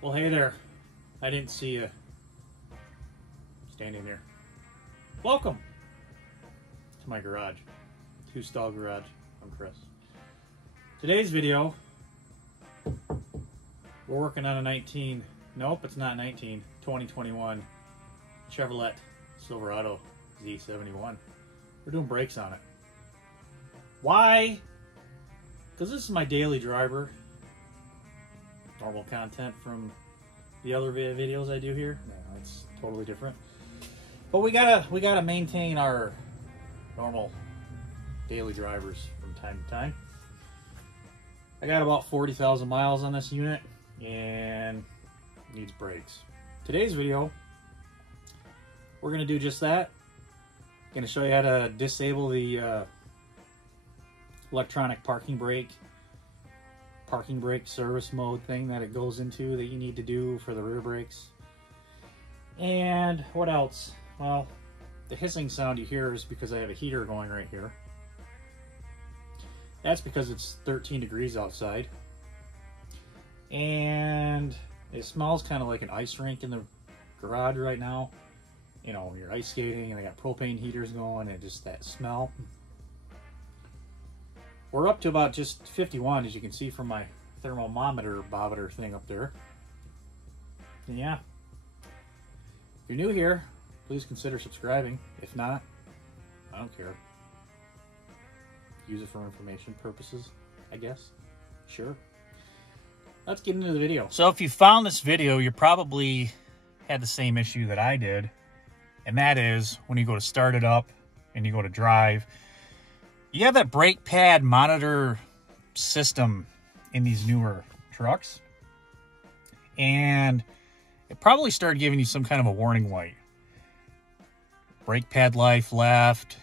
Well, hey there. I didn't see you standing there. Welcome to my garage. Two-stall garage. I'm Chris. Today's video, we're working on a 2021 Chevrolet Silverado Z71. We're doing brakes on it. Why? Because this is my daily driver. Normal content from the other videos I do here. No, it's totally different. But we gotta maintain our normal daily drivers from time to time. I got about 40,000 miles on this unit and needs brakes. Today's video, we're gonna do just that. Gonna show you how to disable the electronic parking brake service mode thing that it goes into that you need to do for the rear brakes. And what else? Well, the hissing sound you hear is because I have a heater going right here. That's because it's 13 degrees outside. And it smells kind of like an ice rink in the garage right now. You know, you're ice skating and I got propane heaters going and just that smell. We're up to about just 51, as you can see from my thermometer bobbiter thing up there. And yeah, if you're new here, please consider subscribing. If not, I don't care. Use it for information purposes, I guess. Sure. Let's get into the video. So if you found this video, you probably had the same issue that I did. And that is when you go to start it up and you go to drive, you have that brake pad monitor system in these newer trucks. And it probably started giving you some kind of a warning light. Brake pad life left,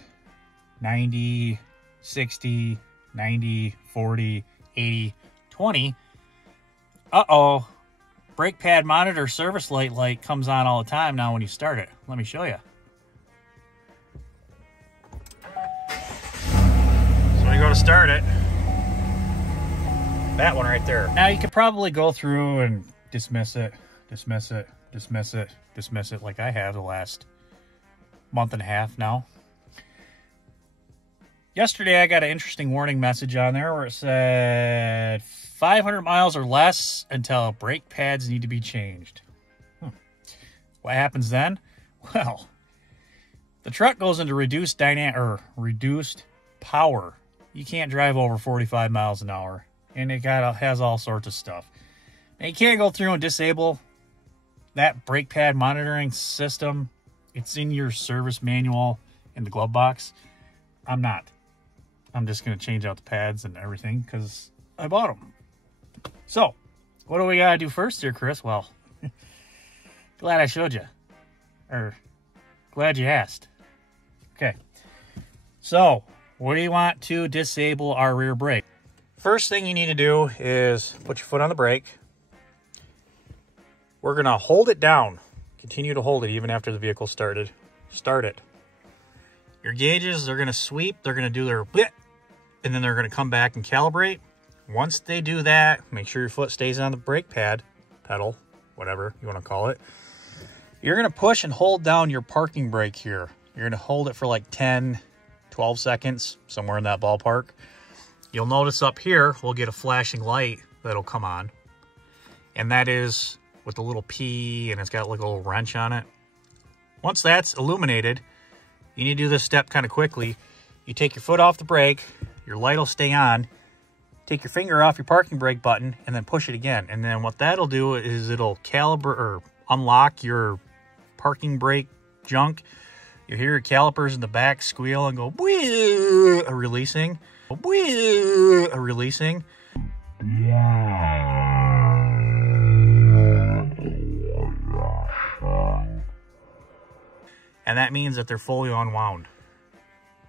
90, 60, 90, 40, 80, 20. Uh-oh. Brake pad monitor service light comes on all the time now when you start it. Let me show you. So when you go to start it, that one right there. Now you could probably go through and dismiss it like I have the last month and a half now. Yesterday I got an interesting warning message on there where it said 500 miles or less until brake pads need to be changed. What happens then? Well, the truck goes into reduced power. You can't drive over 45 miles an hour, and it has all sorts of stuff. Now, you can't go through and disable that brake pad monitoring system. It's in your service manual in the glove box. I'm just going to change out the pads and everything because I bought them. So, what do we got to do first here, Chris? Well, glad I showed you. Or, glad you asked. Okay. So, what do you want to disable our rear brake? First thing you need to do is put your foot on the brake. We're going to hold it down. Continue to hold it even after the vehicle started. Start it. Your gauges, they're going to sweep. They're going to do their blip. And then they're going to come back and calibrate. Once they do that, make sure your foot stays on the brake pad, pedal, whatever you want to call it. You're going to push and hold down your parking brake here. You're going to hold it for like 10, 12 seconds, somewhere in that ballpark. You'll notice up here, we'll get a flashing light that'll come on. And that is with the little P, and it's got like a little wrench on it. Once that's illuminated, you need to do this step kind of quickly. You take your foot off the brake, your light will stay on. Take your finger off your parking brake button and then push it again. And then what that'll do is it'll caliber or unlock your parking brake junk. You hear your calipers in the back squeal and go, whee, releasing, whee, releasing. And that means that they're fully unwound.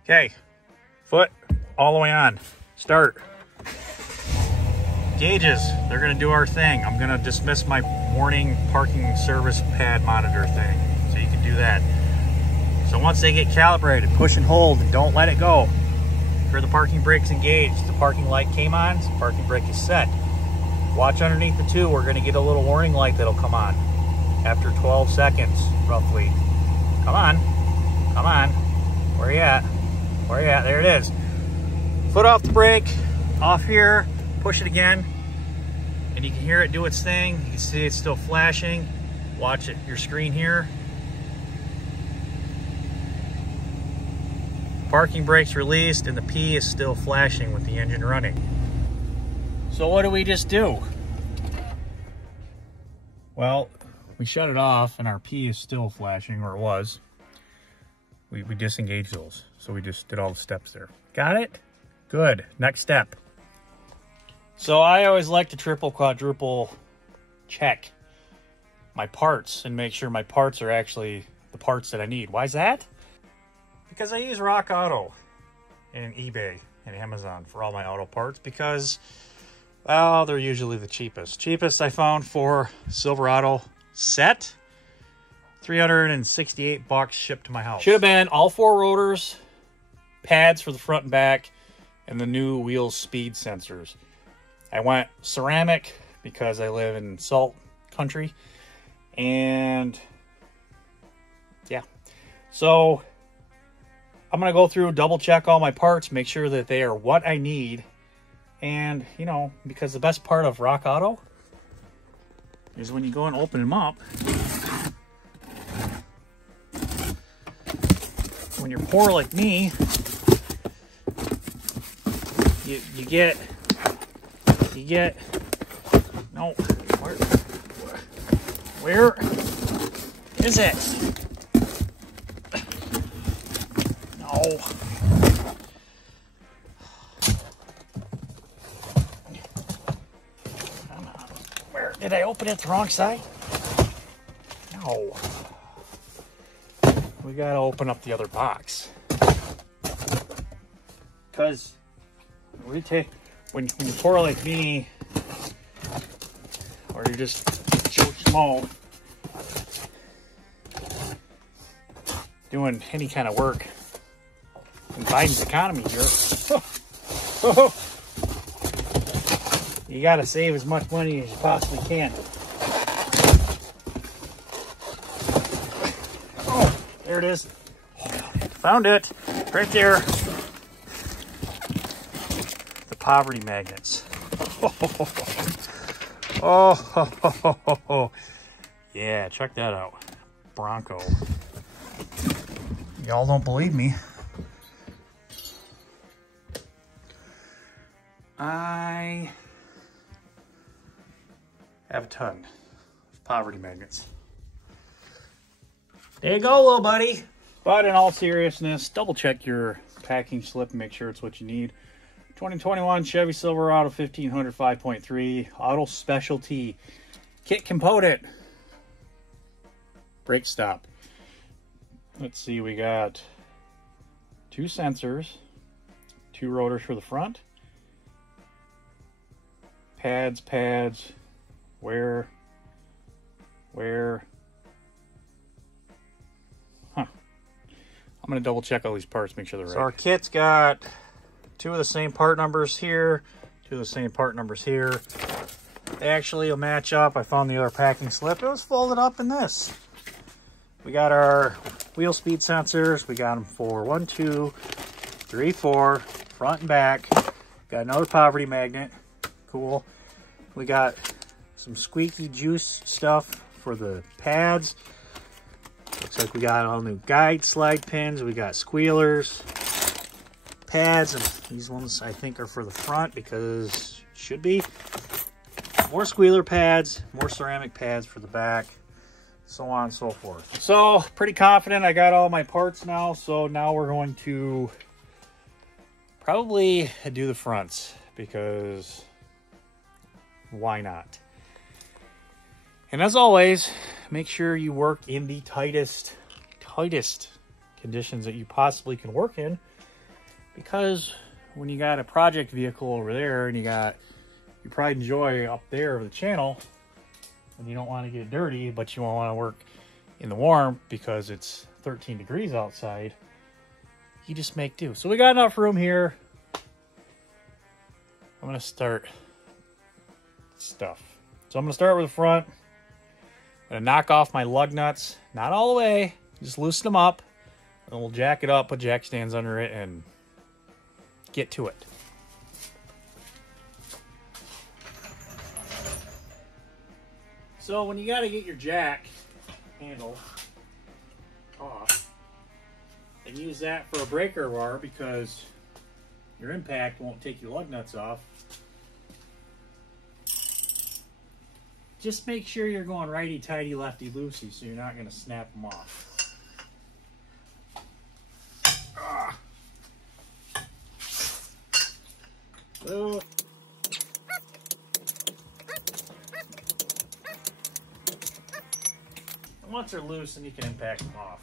Okay, foot all the way on. Start. Gauges, they're going to do our thing. I'm going to dismiss my warning parking service pad monitor thing, so you can do that. So once they get calibrated, push and hold and don't let it go. Sure the parking brake's engaged. The parking light came on, so the parking brake is set. Watch underneath the two. We're going to get a little warning light that'll come on after 12 seconds, roughly. Come on. Come on. Where you at? Where you at? There it is. Foot off the brake. Off here. Push it again. And you can hear it do its thing. You can see it's still flashing. Watch it, your screen here. Parking brake's released and the P is still flashing with the engine running. So what do we just do? Well, we shut it off and our P is still flashing, or it was. We disengaged those. So we just did all the steps there. Got it? Good. Next step. So I always like to triple, quadruple check my parts and make sure my parts are actually the parts that I need. Why is that? Because I use Rock Auto and eBay and Amazon for all my auto parts because, well, they're usually the cheapest. Cheapest I found for Silverado set, $368 shipped to my house. Should have been all 4 rotors, pads for the front and back, and the new wheel speed sensors. I went ceramic because I live in salt country. And yeah, so I'm going to go through, double check all my parts, make sure that they are what I need. And, you know, because the best part of Rock Auto is when you go and open them up, when you're poor like me, you get, no, where is it? No. Where did I open it the wrong side? No. We gotta open up the other box. Because when you're poor like me, or you're just so small, doing any kind of work in Biden's economy here, you got to save as much money as you possibly can. Oh, there it is. Found it. Right there. The poverty magnets. Oh, yeah, check that out. Bronco. Y'all don't believe me. I have a ton of poverty magnets. There you go, little buddy. But in all seriousness, double check your packing slip and make sure it's what you need. 2021 Chevy Silverado 1500 5.3 Auto Specialty Kit Component brake stop. Let's see, we got 2 sensors, 2 rotors for the front, pads, where, huh. I'm gonna double check all these parts, make sure they're right. So our kit's got 2 of the same part numbers here, 2 of the same part numbers here. They actually will match up. I found the other packing slip. It was folded up in this. We got our wheel speed sensors. We got them for 1, 2, 3, 4, front and back. Got another poverty magnet. Cool. We got some squeaky juice stuff for the pads. Looks like we got all new guide slide pins. We got squealers, pads, and these ones I think are for the front because it should be. More squealer pads, more ceramic pads for the back, so on and so forth. So pretty confident I got all my parts now. So now we're going to probably do the fronts because why not? And as always, make sure you work in the tightest conditions that you possibly can work in, because when you got a project vehicle over there and you got your pride and joy up there of the channel, and you don't want to get dirty, but you want to work in the warm because it's 13 degrees outside, you just make do. So we got enough room here. I'm going to start stuff. So I'm going to start with the front. I'm going to knock off my lug nuts. Not all the way. Just loosen them up. And we'll jack it up, put jack stands under it, and get to it. So when you got to get your jack handle off, and use that for a breaker bar because your impact won't take your lug nuts off. Just make sure you're going righty-tighty, lefty-loosey so you're not going to snap them off. So, once they're loose, then you can impact them off.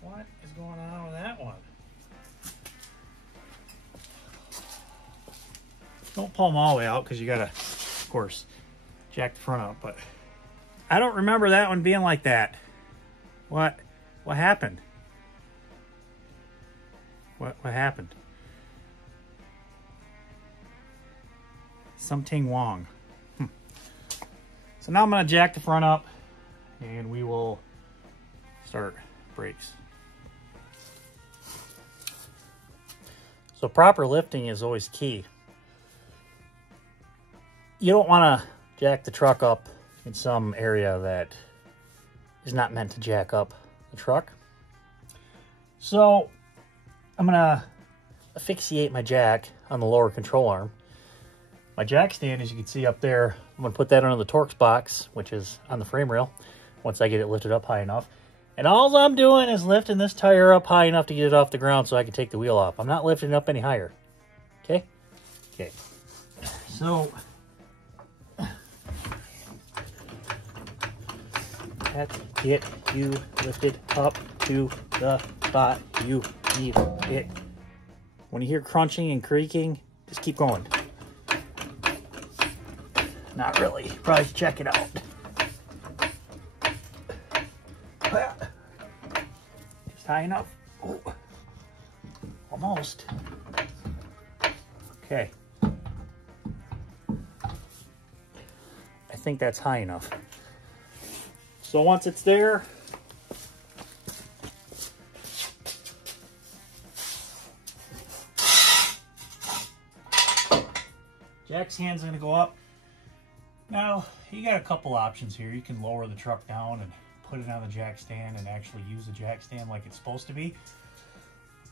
What is going on with that one? Don't pull them all the way out because you gotta, of course, jack the front up, but I don't remember that one being like that. What happened? What happened? Something wrong. So now I'm gonna jack the front up and we will start brakes. So proper lifting is always key. You don't want to jack the truck up in some area that is not meant to jack up the truck. So I'm going to asphyxiate my jack on the lower control arm. My jack stand, as you can see up there, I'm going to put that under the Torx box, which is on the frame rail, once I get it lifted up high enough. And all I'm doing is lifting this tire up high enough to get it off the ground so I can take the wheel off. I'm not lifting it up any higher. Okay? Okay. So, let's get you lifted up to the spot you need it. When you hear crunching and creaking, just keep going. Not really. Probably should check it out. Just high enough. Oh, almost. Okay. I think that's high enough. So once it's there, jack stand's gonna go up. Now, you got a couple options here. You can lower the truck down and put it on the jack stand and actually use the jack stand like it's supposed to be.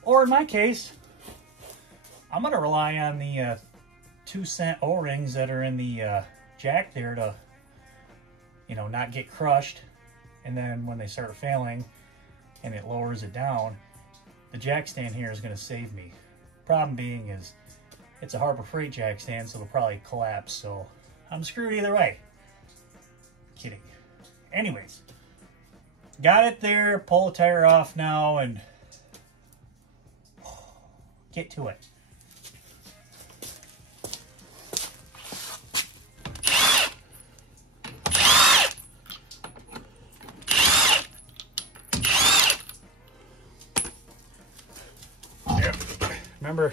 Or in my case, I'm gonna rely on the 2-cent O-rings that are in the jack there to, you know, not get crushed. And then when they start failing and it lowers it down, the jack stand here is gonna save me. Problem being is it's a Harbor Freight jack stand, so it'll probably collapse. So I'm screwed either way. Kidding. Anyways, got it there. Pull the tire off now and get to it. Remember,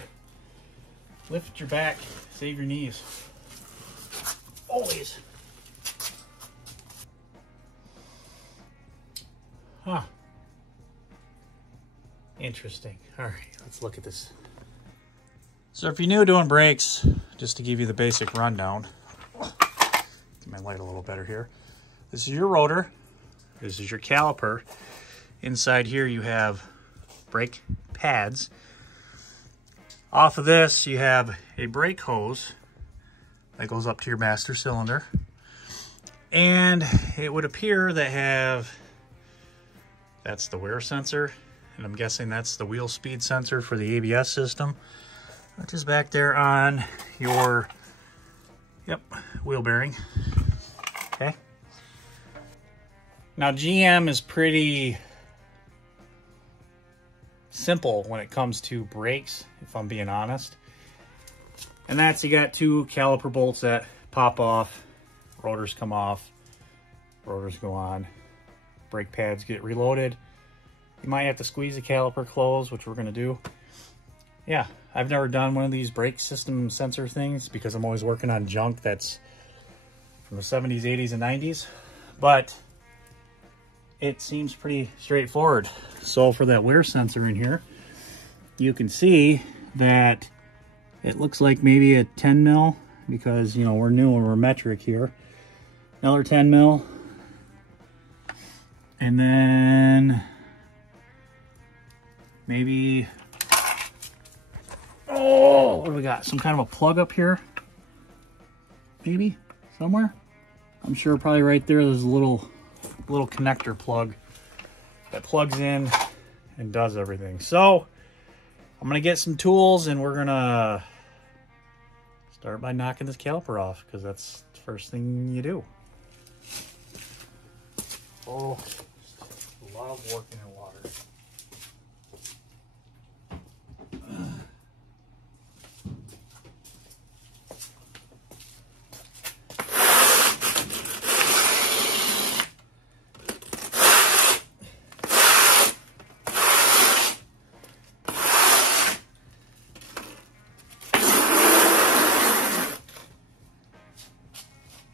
lift your back, save your knees. Always. Huh. Interesting. All right, let's look at this. So if you're new doing brakes, just to give you the basic rundown, get my light a little better here. This is your rotor. This is your caliper. Inside here you have brake pads. Off of this you have a brake hose that goes up to your master cylinder. And it would appear that that's the wear sensor, and I'm guessing that's the wheel speed sensor for the ABS system, which is back there on your, wheel bearing. Okay. Now GM is pretty simple when it comes to brakes, if I'm being honest. And that's, you got 2 caliper bolts that pop off, rotors come off, rotors go on, brake pads get reloaded. You might have to squeeze the caliper closed, which we're going to do. Yeah, I've never done one of these brake system sensor things because I'm always working on junk that's from the 70s, 80s, and 90s. But it seems pretty straightforward. So for that wear sensor in here, you can see that it looks like maybe a 10 mil because, you know, we're new and we're metric here. Another 10 mil. And then maybe, oh, what do we got? Some kind of a plug up here? Maybe somewhere? I'm sure probably right there, there's a little connector plug that plugs in and does everything. So I'm gonna get some tools and we're gonna start by knocking this caliper off because that's the first thing you do. Oh, love working in water.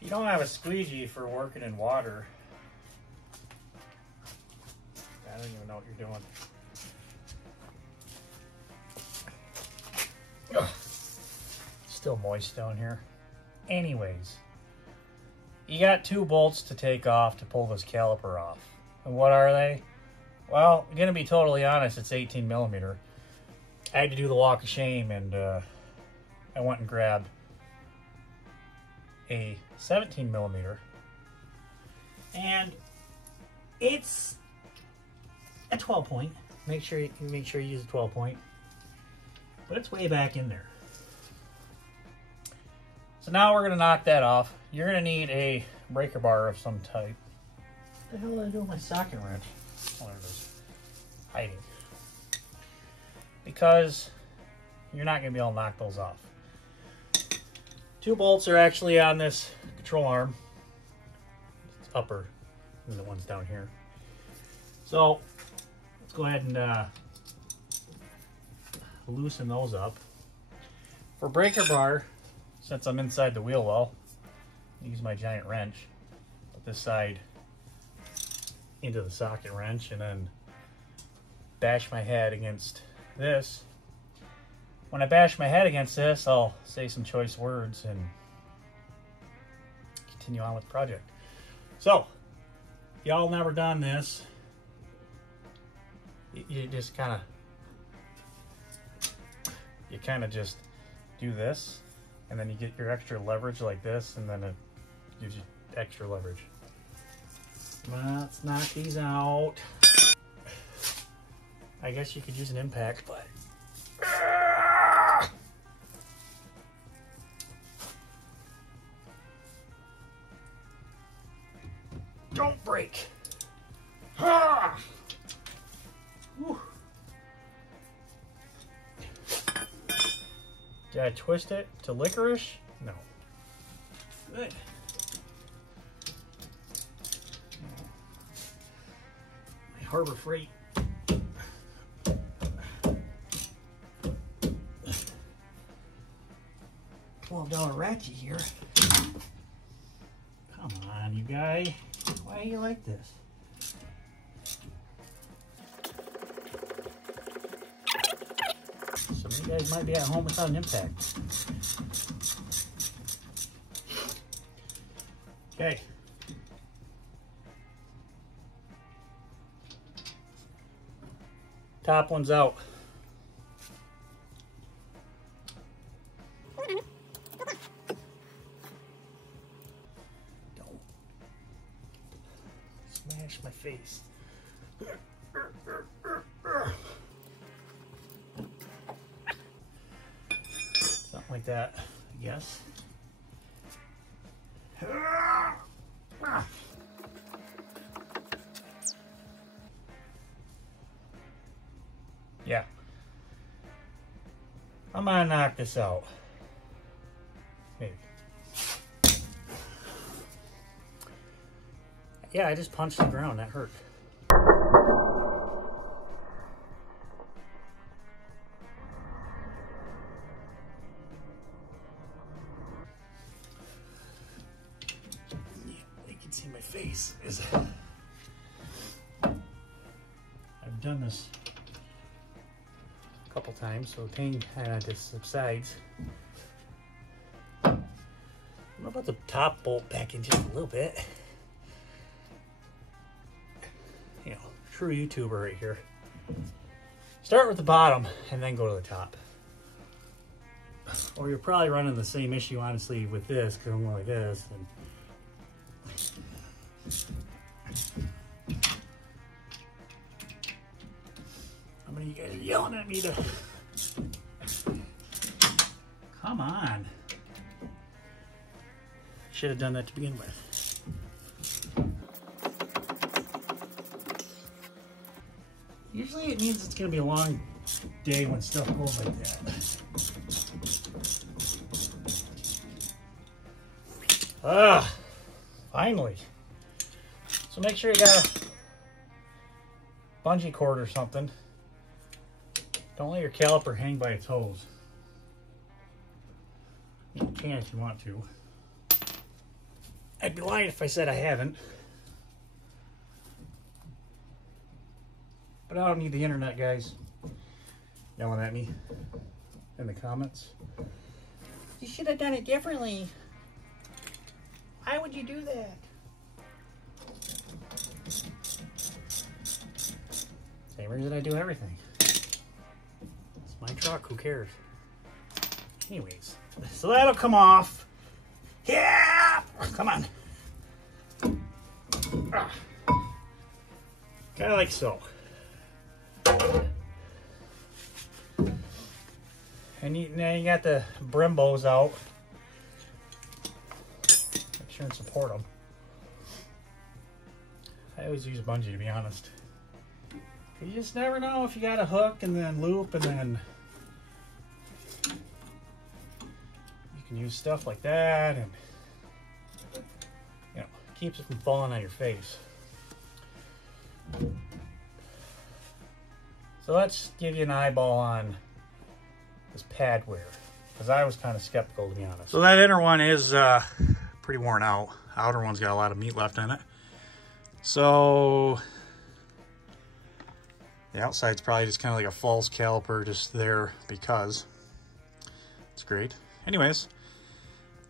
You don't have a squeegee for working in water. I don't even know what you're doing. Ugh. Still moist down here. Anyways, you got 2 bolts to take off to pull this caliper off. And what are they? Well, I'm gonna be totally honest, it's 18 millimeter. I had to do the walk of shame and I went and grabbed a 17 millimeter, and it's a 12 point. Make sure you use a 12 point, but it's way back in there. So now we're gonna knock that off. You're gonna need a breaker bar of some type. What the hell did I do with my socket wrench? Oh, there it is. Hiding. Because you're not gonna be able to knock those off. 2 bolts are actually on this control arm. It's upper than the ones down here. So let's go ahead and loosen those up. For breaker bar, since I'm inside the wheel well, I use my giant wrench. Put this side into the socket wrench and then bash my head against this. When I bash my head against this, I'll say some choice words and continue on with the project. So, y'all never done this. You just kind of just do this, and then you get your extra leverage like this, and then it gives you extra leverage. Let's knock these out. I guess you could use an impact, but don't break. Ah! Did I twist it to licorice? No. Good. My Harbor Freight. $12 ratchet here. Come on, you guy. Why are you like this? Some of you guys might be at home without an impact. Okay. Top one's out. Don't smash my face. Something like that, I guess. Yeah. I'm gonna knock this out. Maybe. Yeah, I just punched the ground. That hurt. face is... I've done this a couple times, so the pain kind of just subsides. I'm about to top bolt back in just a little bit. You know, true YouTuber right here. Start with the bottom and then go to the top. Or you're probably running the same issue, honestly, with this, because I'm going like this. And how many of you guys are yelling at me to... Come on. Should have done that to begin with. Usually it means it's going to be a long day when stuff goes like that. Ah, finally. So make sure you got a bungee cord or something. Don't let your caliper hang by its hose. You can if you want to. I'd be lying if I said I haven't. But I don't need the internet, guys, yelling at me in the comments. You should have done it differently. Why would you do that? Same reason I do everything. It's my truck, who cares? Anyways, so that'll come off. Yeah! Come on. Kind of like so. And now you got the Brimbos out. Make sure and support them. I always use bungee, to be honest. You just never know if you got a hook and then loop and then you can use stuff like that and you know, keeps it from falling on your face. So let's give you an eyeball on this pad wear, because I was kind of skeptical, to be honest. So that inner one is pretty worn out. Outer one's got a lot of meat left in it. So the outside's probably just kind of like a false caliper, just there because it's great. Anyways,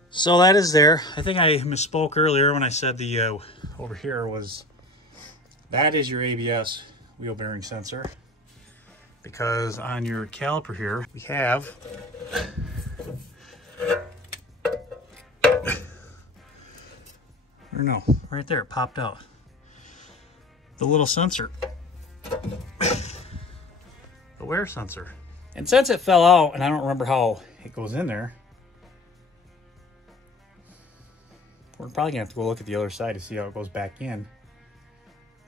so that is there. I think I misspoke earlier when I said the over here was, that is your ABS wheel bearing sensor. Because on your caliper here, we have or no, right there, it popped out. The little sensor. The wear sensor. And since it fell out, and I don't remember how it goes in there, we're probably gonna have to go look at the other side to see how it goes back in.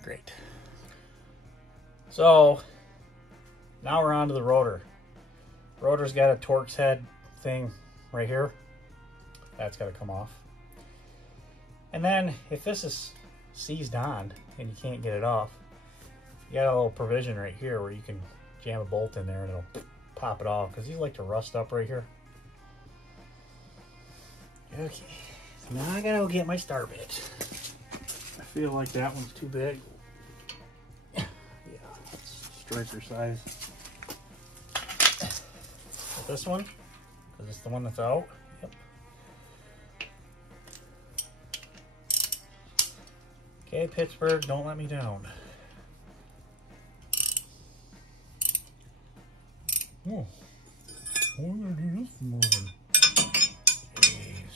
Great. So now we're on to the rotor. Rotor's got a Torx head thing right here. That's got to come off. And then if this is seized on and you can't get it off, you got a little provision right here where you can jam a bolt in there and it'll pop it off, because these like to rust up right here. Okay, so now I gotta go get my star bit. I feel like that one's too big. Yeah, that's striker size. This one, because it's the one that's out. Yep. Okay, Pittsburgh, don't let me down. Oh, I'm gonna do this morning. Jeez.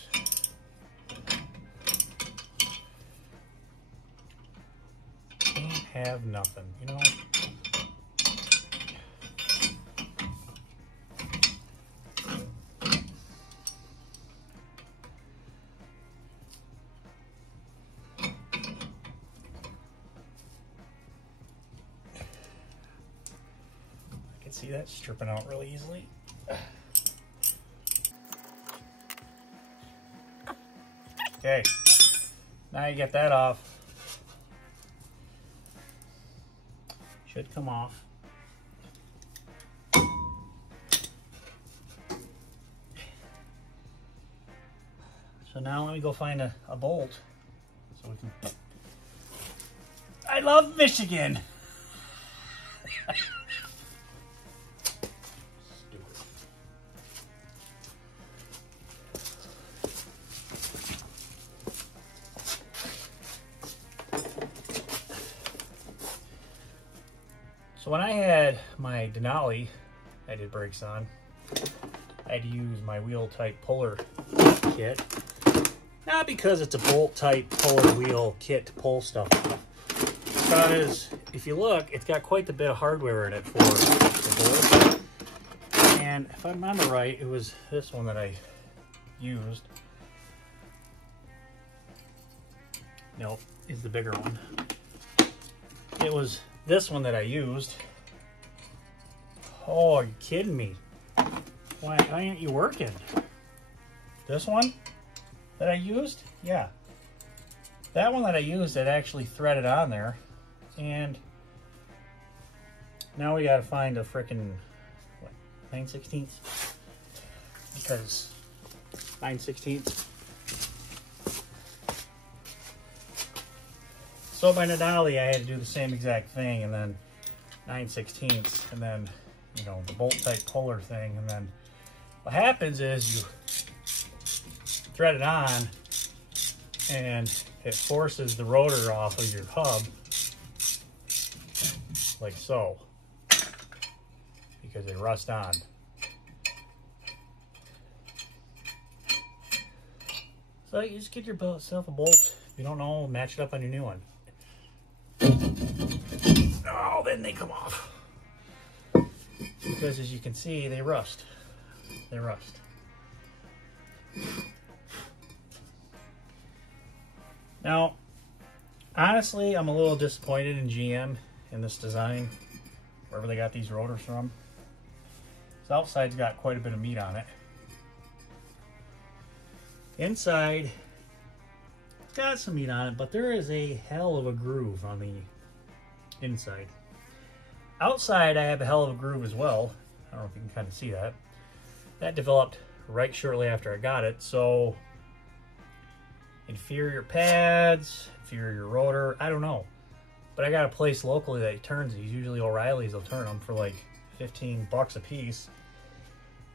Can't have nothing, you know. See that stripping out really easily. Okay, now you get that off. Should come off. So now let me go find a bolt so we can I love Michigan. So when I had my Denali, I did brakes on, I had to use my wheel type puller kit. Not because it's a bolt type puller wheel kit to pull stuff off. Because if you look, it's got quite a bit of hardware in it for the bolt. And if I remember right, it was this one that I used. No, is the bigger one. It was this one that I used. Oh, are you kidding me? Why aren't you working? This one that I used? Yeah. That one that I used, it actually threaded on there. And now we gotta find a frickin' what, 9/16? Because 9/16. So by Denali, I had to do the same exact thing, and then 9/16, and then, you know, the bolt type puller thing, and then what happens is you thread it on, and it forces the rotor off of your hub, like so, because they rust on. So you just get yourself a bolt. If you don't know, match it up on your new one. Oh, then they come off. Because as you can see, they rust. They rust. Now, honestly, I'm a little disappointed in GM in this design, wherever they got these rotors from. The outside's got quite a bit of meat on it. Inside, it's got some meat on it, but there is a hell of a groove on the inside. Outside, I have a hell of a groove as well. I don't know if you can kind of see that. That developed right shortly after I got it, so inferior pads, inferior rotor, I don't know. But I got a place locally that turns these. Usually O'Reilly's will turn them for like 15 bucks a piece.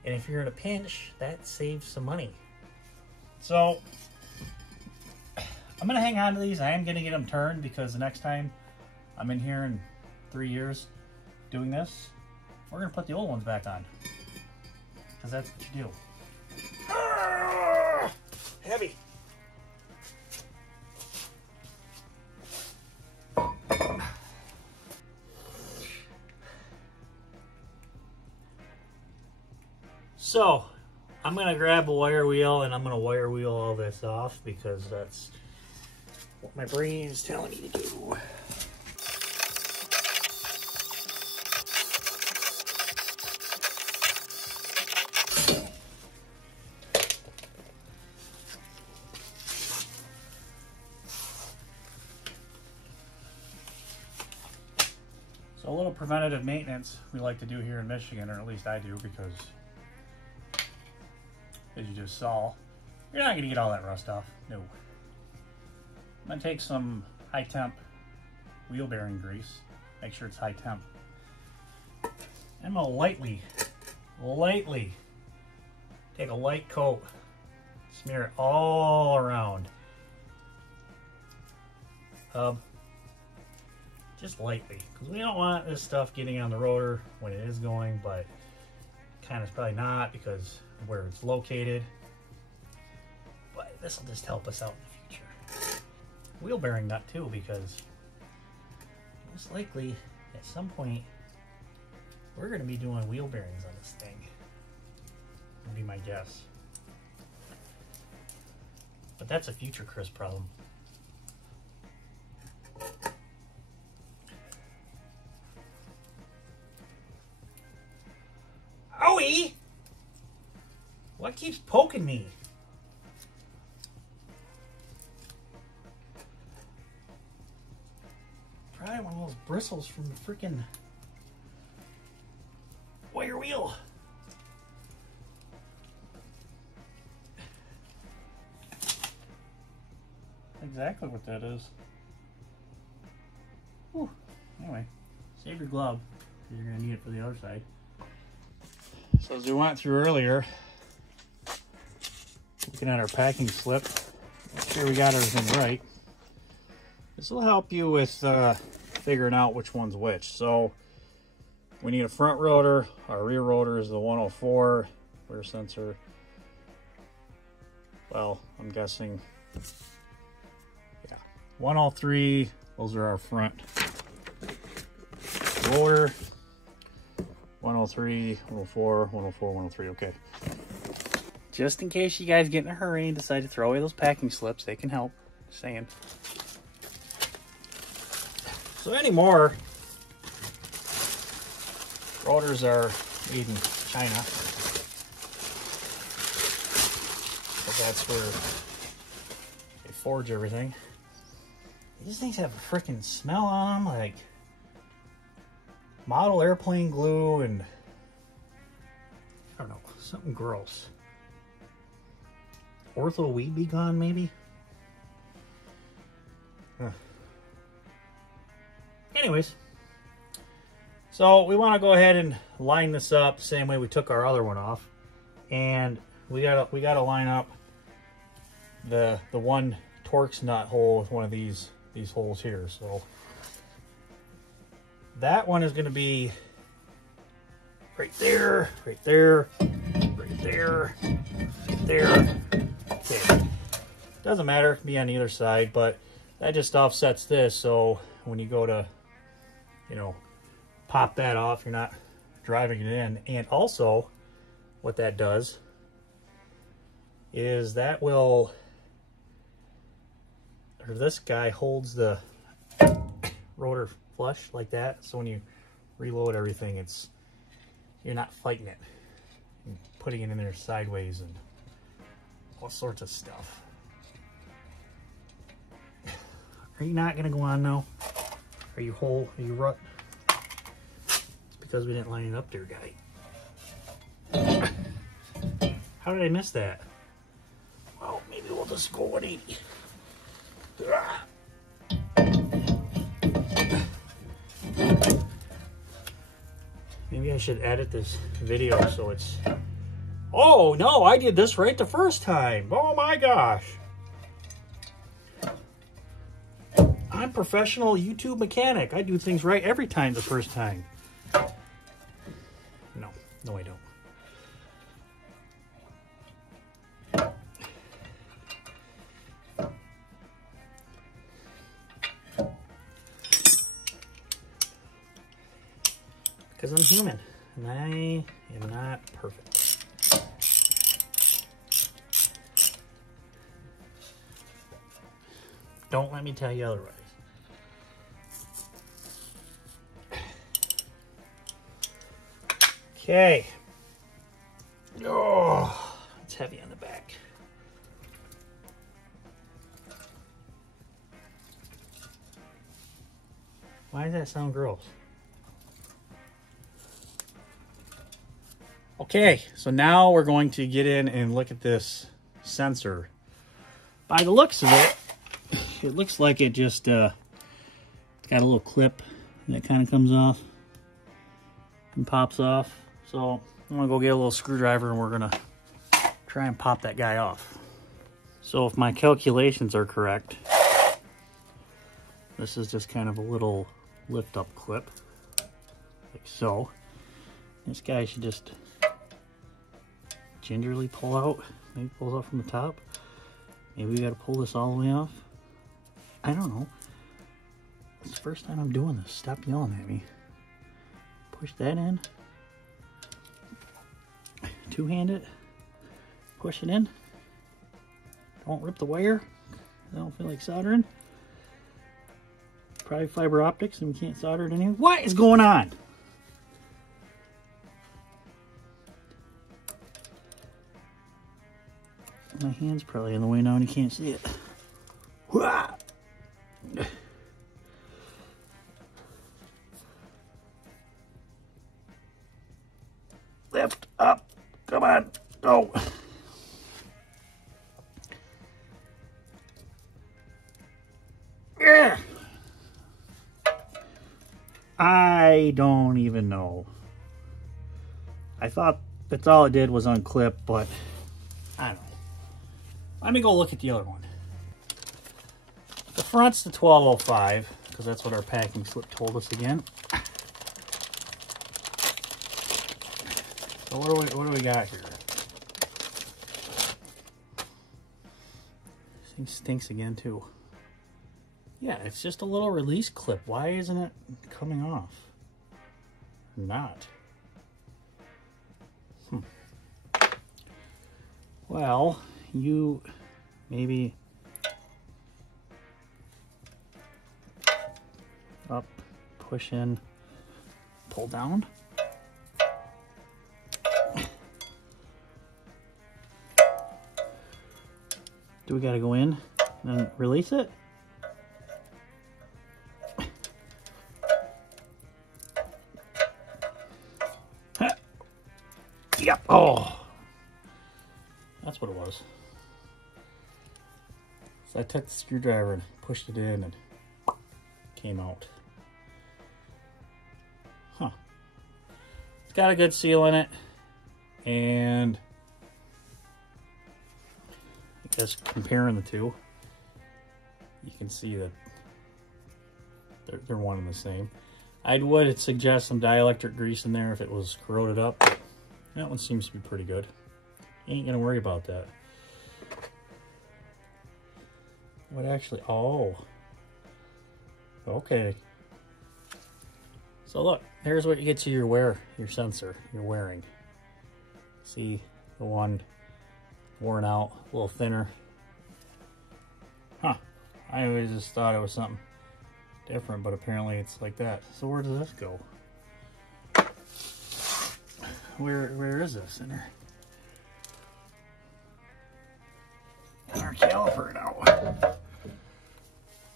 And if you're in a pinch, that saves some money. So I'm gonna hang on to these. I am gonna get them turned because the next time I'm in here in 3 years doing this, we're gonna put the old ones back on. Because that's what you do. Heavy. So, I'm going to grab a wire wheel and I'm going to wire wheel all this off because that's what my brain is telling me to do. So a little preventative maintenance we like to do here in Michigan, or at least I do, because as you just saw, you're not going to get all that rust off. No. I'm going to take some high temp wheel bearing grease, make sure it's high temp. I'm going to lightly take a light coat, smear it all around. Just lightly, because we don't want this stuff getting on the rotor when it is going, but kind of probably not because of where it's located. But this will just help us out in the future. Wheel bearing nut too, because most likely at some point we're going to be doing wheel bearings on this thing. Would be my guess. But that's a future Chris problem. Owie! What keeps poking me? Probably one of those bristles from the freaking wire wheel. Exactly what that is. Whew. Anyway, save your glove because you're going to need it for the other side. So as we went through earlier, looking at our packing slip, make sure we got everything right. This will help you with figuring out which one's which. So we need a front rotor. Our rear rotor is the 104 rear sensor. Well, I'm guessing, yeah, 103. Those are our front rotor. 103, 104, 104, 103. Okay. Just in case you guys get in a hurry and decide to throw away those packing slips, they can help. Just saying. So anymore, rotors are made in China. So that's where they forge everything. These things have a freaking smell on them, like model airplane glue and I don't know, something gross. Ortho weed be gone, maybe? Anyways, so we want to go ahead and line this up the same way we took our other one off, and we gotta line up the one Torx nut hole with one of these holes here. So that one is going to be right there, right there, right there, right there. Okay, doesn't matter, it can be on either side, but that just offsets this, so when you go to, you know, pop that off, you're not driving it in. And also what that does is that will, or this guy holds the rotor flush like that, so when you reload everything, you're not fighting it and putting it in there sideways and all sorts of stuff. Are you not gonna go on now? Are you whole? Are you rut? It's because we didn't line it up there, guy. How did I miss that? Well, maybe we'll just go 180. Maybe I should edit this video so it's... Oh, no, I did this right the first time. Oh, my gosh. I'm a professional YouTube mechanic. I do things right every time the first time. No, I don't. Because I'm human, and I am not perfect. Don't let me tell you otherwise. Okay. Oh, it's heavy on the back. Why does that sound gross? Okay, so now we're going to get in and look at this sensor. By the looks of it, it looks like it just it's got a little clip that kind of comes off and pops off. So I'm gonna go get a little screwdriver and we're gonna try and pop that guy off. So if my calculations are correct, this is just kind of a little lift up clip, like so. This guy should just gingerly pull out. Maybe pulls out from the top. Maybe we gotta pull this all the way off. I don't know. It's the first time I'm doing this. Stop yelling at me. Push that in. Two-hand it. Push it in. Don't rip the wire. I don't feel like soldering. Probably fiber optics and we can't solder it in here. What is going on? My hand's probably in the way now and you can't see it. Lift up. Come on. Go. Yeah. I don't even know. I thought that's all it did was unclip, but I don't know. Let me go look at the other one. The front's the 1205, because that's what our packing slip told us again. So what do we got here? This thing stinks again too. Yeah, it's just a little release clip. Why isn't it coming off? Not. Well, you maybe up, push in, pull down. Do we gotta go in and release it? Yep. Oh, that's what it was. So I took the screwdriver and pushed it in and came out. Huh. It's got a good seal in it, and I guess comparing the two, you can see that they're one and the same. I would suggest some dielectric grease in there if it was corroded up. That one seems to be pretty good. Ain't gonna worry about that. What actually, oh. Okay. So look, here's what you get to your sensor you're wearing. See the one worn out, a little thinner. Huh. I always just thought it was something different, but apparently it's like that. So where does this go? Where is this in there? In our caliper now.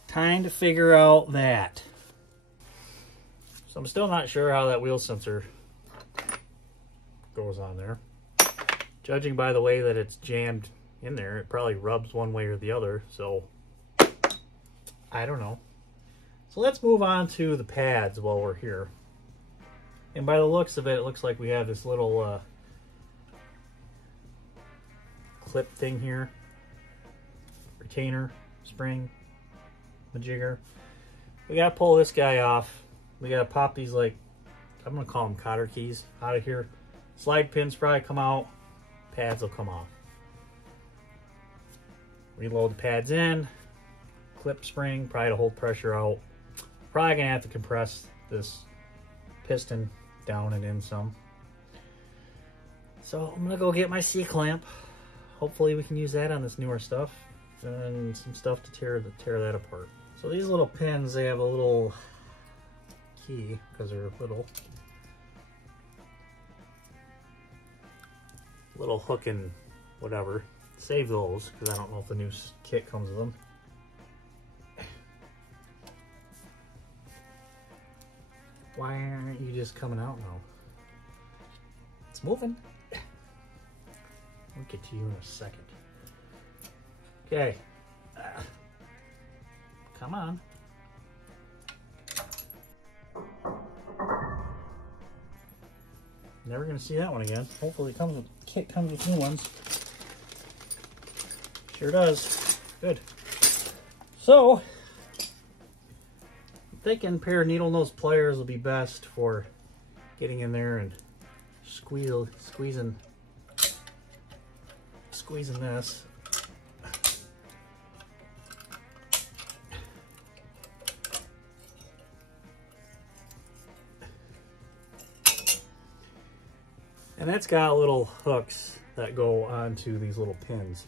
Time to figure out that. So I'm still not sure how that wheel sensor goes on there. Judging by the way that it's jammed in there, it probably rubs one way or the other, so I don't know. So let's move on to the pads while we're here. And by the looks of it, it looks like we have this little clip thing here. Retainer, spring, majigger. We gotta pull this guy off. We gotta pop these, like, I'm gonna call them cotter keys out of here. Slide pins probably come out. Pads will come off. Reload the pads in. Clip spring, probably to hold pressure out. Probably gonna have to compress this piston down and in some. So I'm gonna go get my C-clamp. Hopefully we can use that on this newer stuff and some stuff to tear that apart. So these little pins, they have a little key because they're little hook and whatever. Save those because I don't know if the new kit comes with them. Why aren't you just coming out now? It's moving. I'll get to you in a second. Okay. Come on. Never gonna see that one again. Hopefully it comes with kit comes with new ones. Sure does. Good. So thinking pair of needle nose pliers will be best for getting in there and squeezing this. And that's got little hooks that go onto these little pins.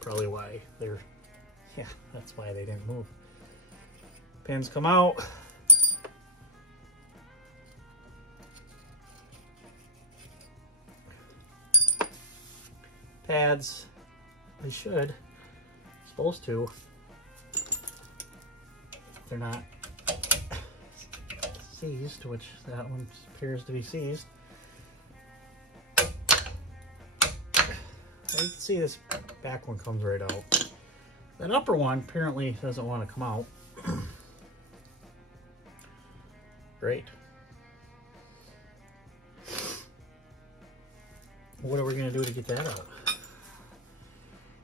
Probably why that's why they didn't move. Pins come out. Pads, they should, supposed to. They're not seized, which that one appears to be seized. You can see this back one comes right out. That upper one apparently doesn't want to come out. Great. What are we going to do to get that out?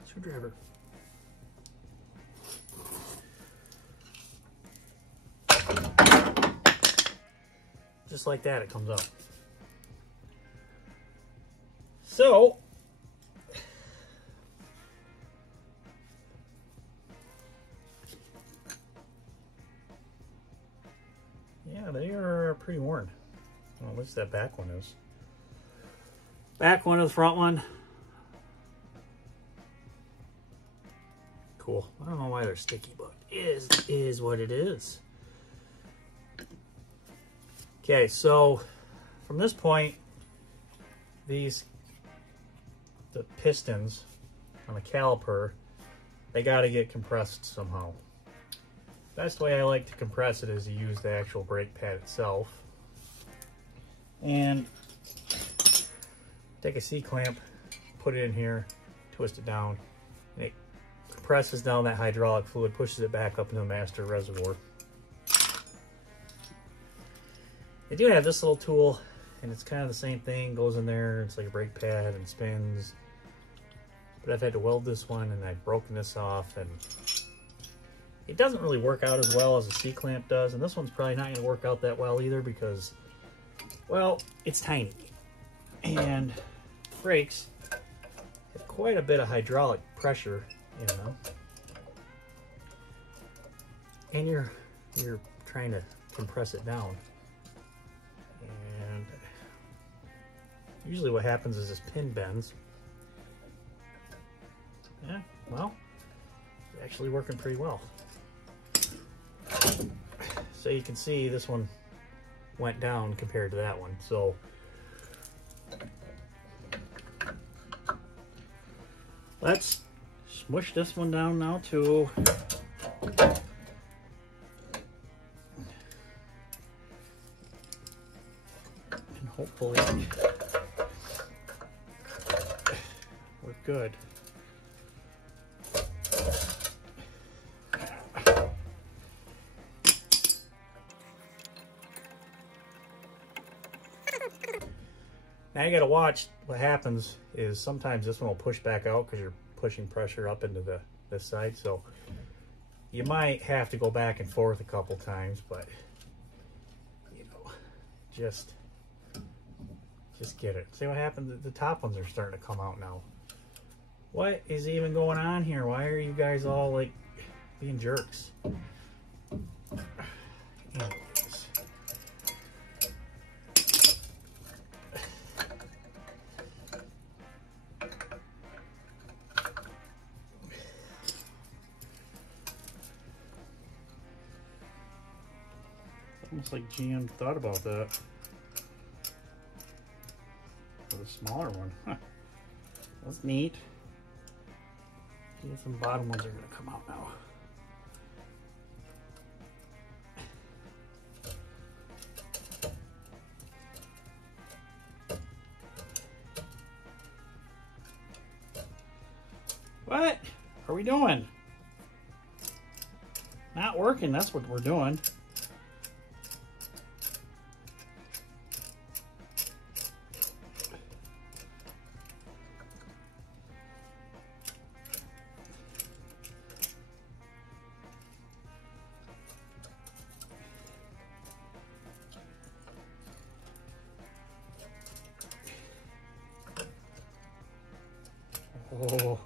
Screwdriver. Just like that, it comes out. So, yeah, they are pretty worn. Well, what's that back one is? Back one of the front one. Cool. I don't know why they're sticky, but it is what it is. Okay, so from this point, the pistons on a caliper, they got to get compressed somehow. Best way I like to compress it is to use the actual brake pad itself. And take a C-clamp, put it in here, twist it down, and it compresses down that hydraulic fluid, pushes it back up into the master reservoir. They do have this little tool, and it's kind of the same thing, goes in there, it's like a brake pad and spins. But I've had to weld this one, and I've broken this off, and it doesn't really work out as well as a C-clamp does, and this one's probably not going to work out that well either because, well, it's tiny. And brakes have quite a bit of hydraulic pressure in them. And you're trying to compress it down. And usually what happens is this pin bends. Yeah, well, it's actually working pretty well. So you can see this one went down compared to that one. So let's smush this one down now too. And hopefully we're good. Now you gotta watch what happens is sometimes this one will push back out because you're pushing pressure up into this side. So you might have to go back and forth a couple times, but you know, just get it. See what happens? The top ones are starting to come out now. What is even going on here? Why are you guys all like being jerks? Almost like GM thought about that. For the smaller one. Huh. That's neat. See, some bottom ones are going to come out now. What are we doing? Not working, that's what we're doing. Oh,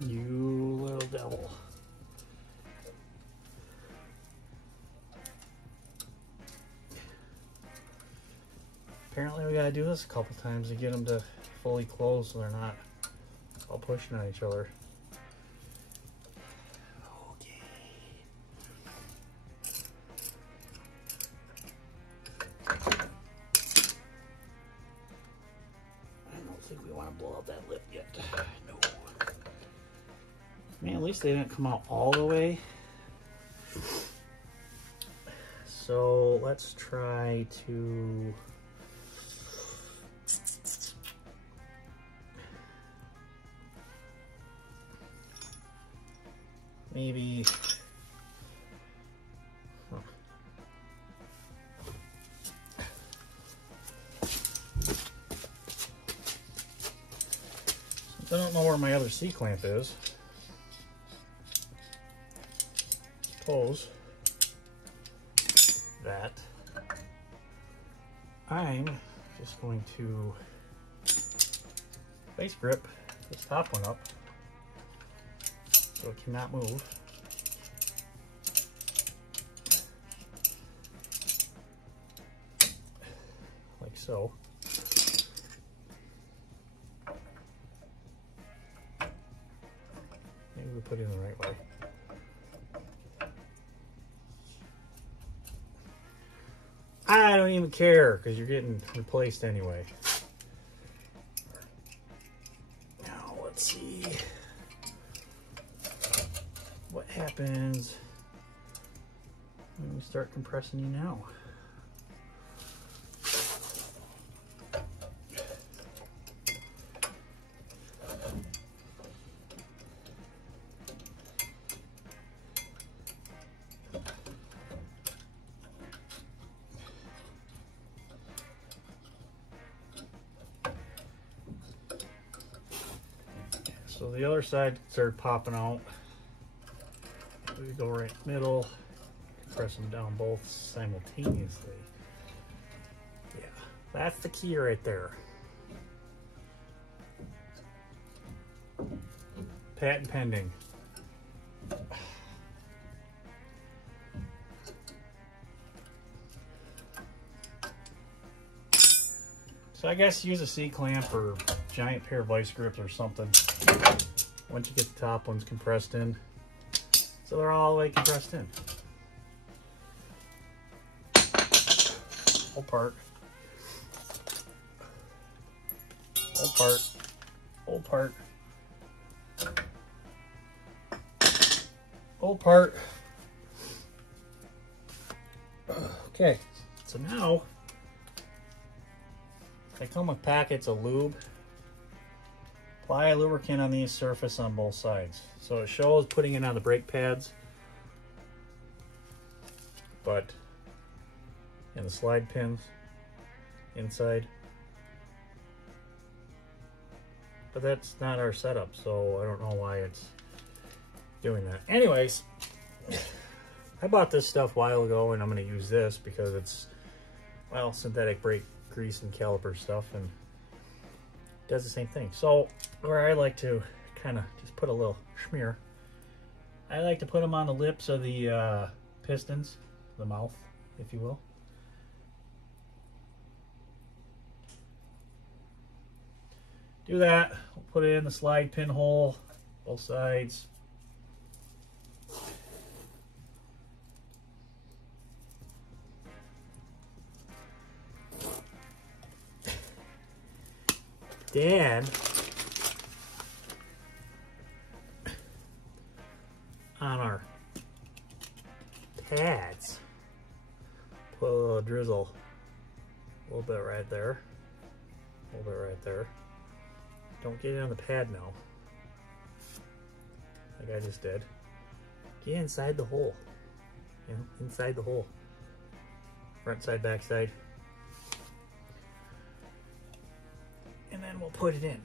you little devil. Apparently we gotta do this a couple times to get them to fully close so they're not all pushing on each other. Okay. I don't think we want to blow out that lip yet. No. Man, at least they didn't come out all the way. So let's try to maybe I don't know where my other C-clamp is. Suppose that I'm just going to base grip this top one up so it cannot move. Like so. Maybe we put it in the right way. I don't even care because you're getting replaced anyway. Now let's see what happens when we start compressing you now. So the other side started popping out. We go right middle, press them down both simultaneously. Yeah, that's the key right there. Patent pending. So I guess use a C-clamp or giant pair of vice grips or something once you get the top ones compressed in. So they're all the way compressed in. Whole part. Whole part. Whole part. Whole part. Okay, so now they come with packets of lube. Apply a lubricant on the surface on both sides. So it shows putting it on the brake pads, but in the slide pins inside. But that's not our setup, so I don't know why it's doing that. Anyways, I bought this stuff a while ago and I'm going to use this because it's, well, synthetic brake grease and caliper stuff, and it does the same thing. So where I like to kind of just put a little schmear, I like to put them on the lips of the pistons, the mouth, if you will. Do that. We'll put it in the slide pin hole, both sides. Then on our pads, put a little drizzle, a little bit right there, a little bit right there. Don't get it on the pad now, like I just did. Get inside the hole, you know, inside the hole. Front side, back side. And then we'll put it in.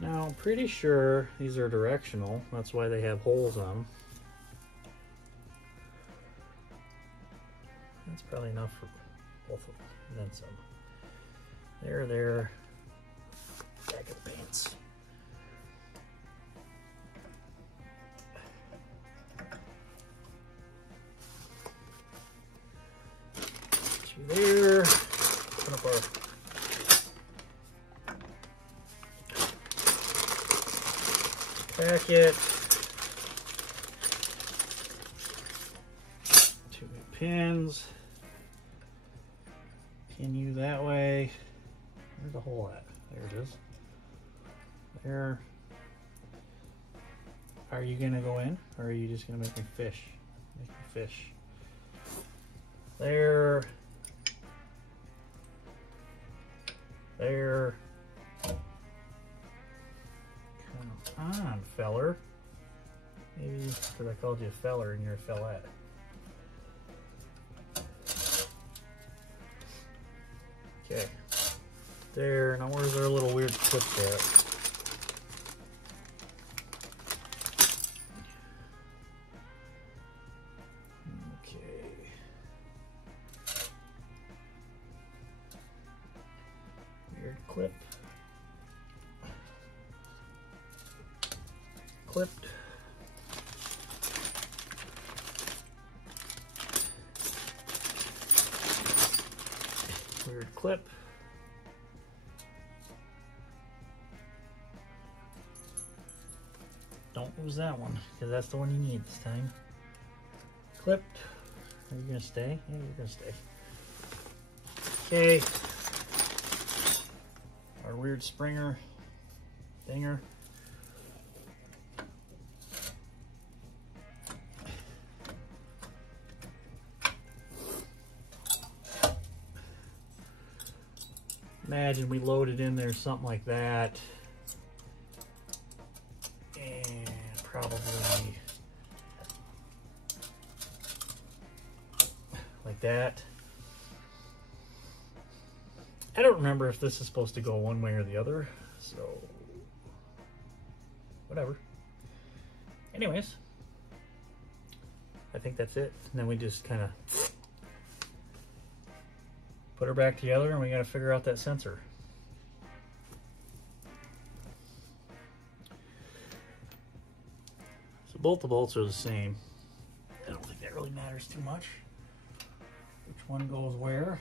Now, I'm pretty sure these are directional. That's why they have holes on them. That's probably enough for both of them. And then some. There. Back of the pants. There. Put up our packet. 2 pins. Pin you that way. Where's the hole at? There it is. There. Are you gonna go in, or are you just gonna make me fish? Make me fish. There. There. Come on, feller. Maybe because I called you a feller and you're a fellette. Okay, There, now where's our little weird clip at? Okay. Weird clip. Clipped. Weird clip. Don't lose that one, because that's the one you need this time. Clipped. Are you gonna stay? Yeah, you're gonna stay. Okay. Our weird Springer dinger. Imagine we loaded in there something like that. And probably like that. I don't remember if this is supposed to go one way or the other, so whatever. Anyways, I think that's it. And then we just kind of put her back together, and we got to figure out that sensor. So both the bolts are the same. I don't think that really matters too much. Which one goes where?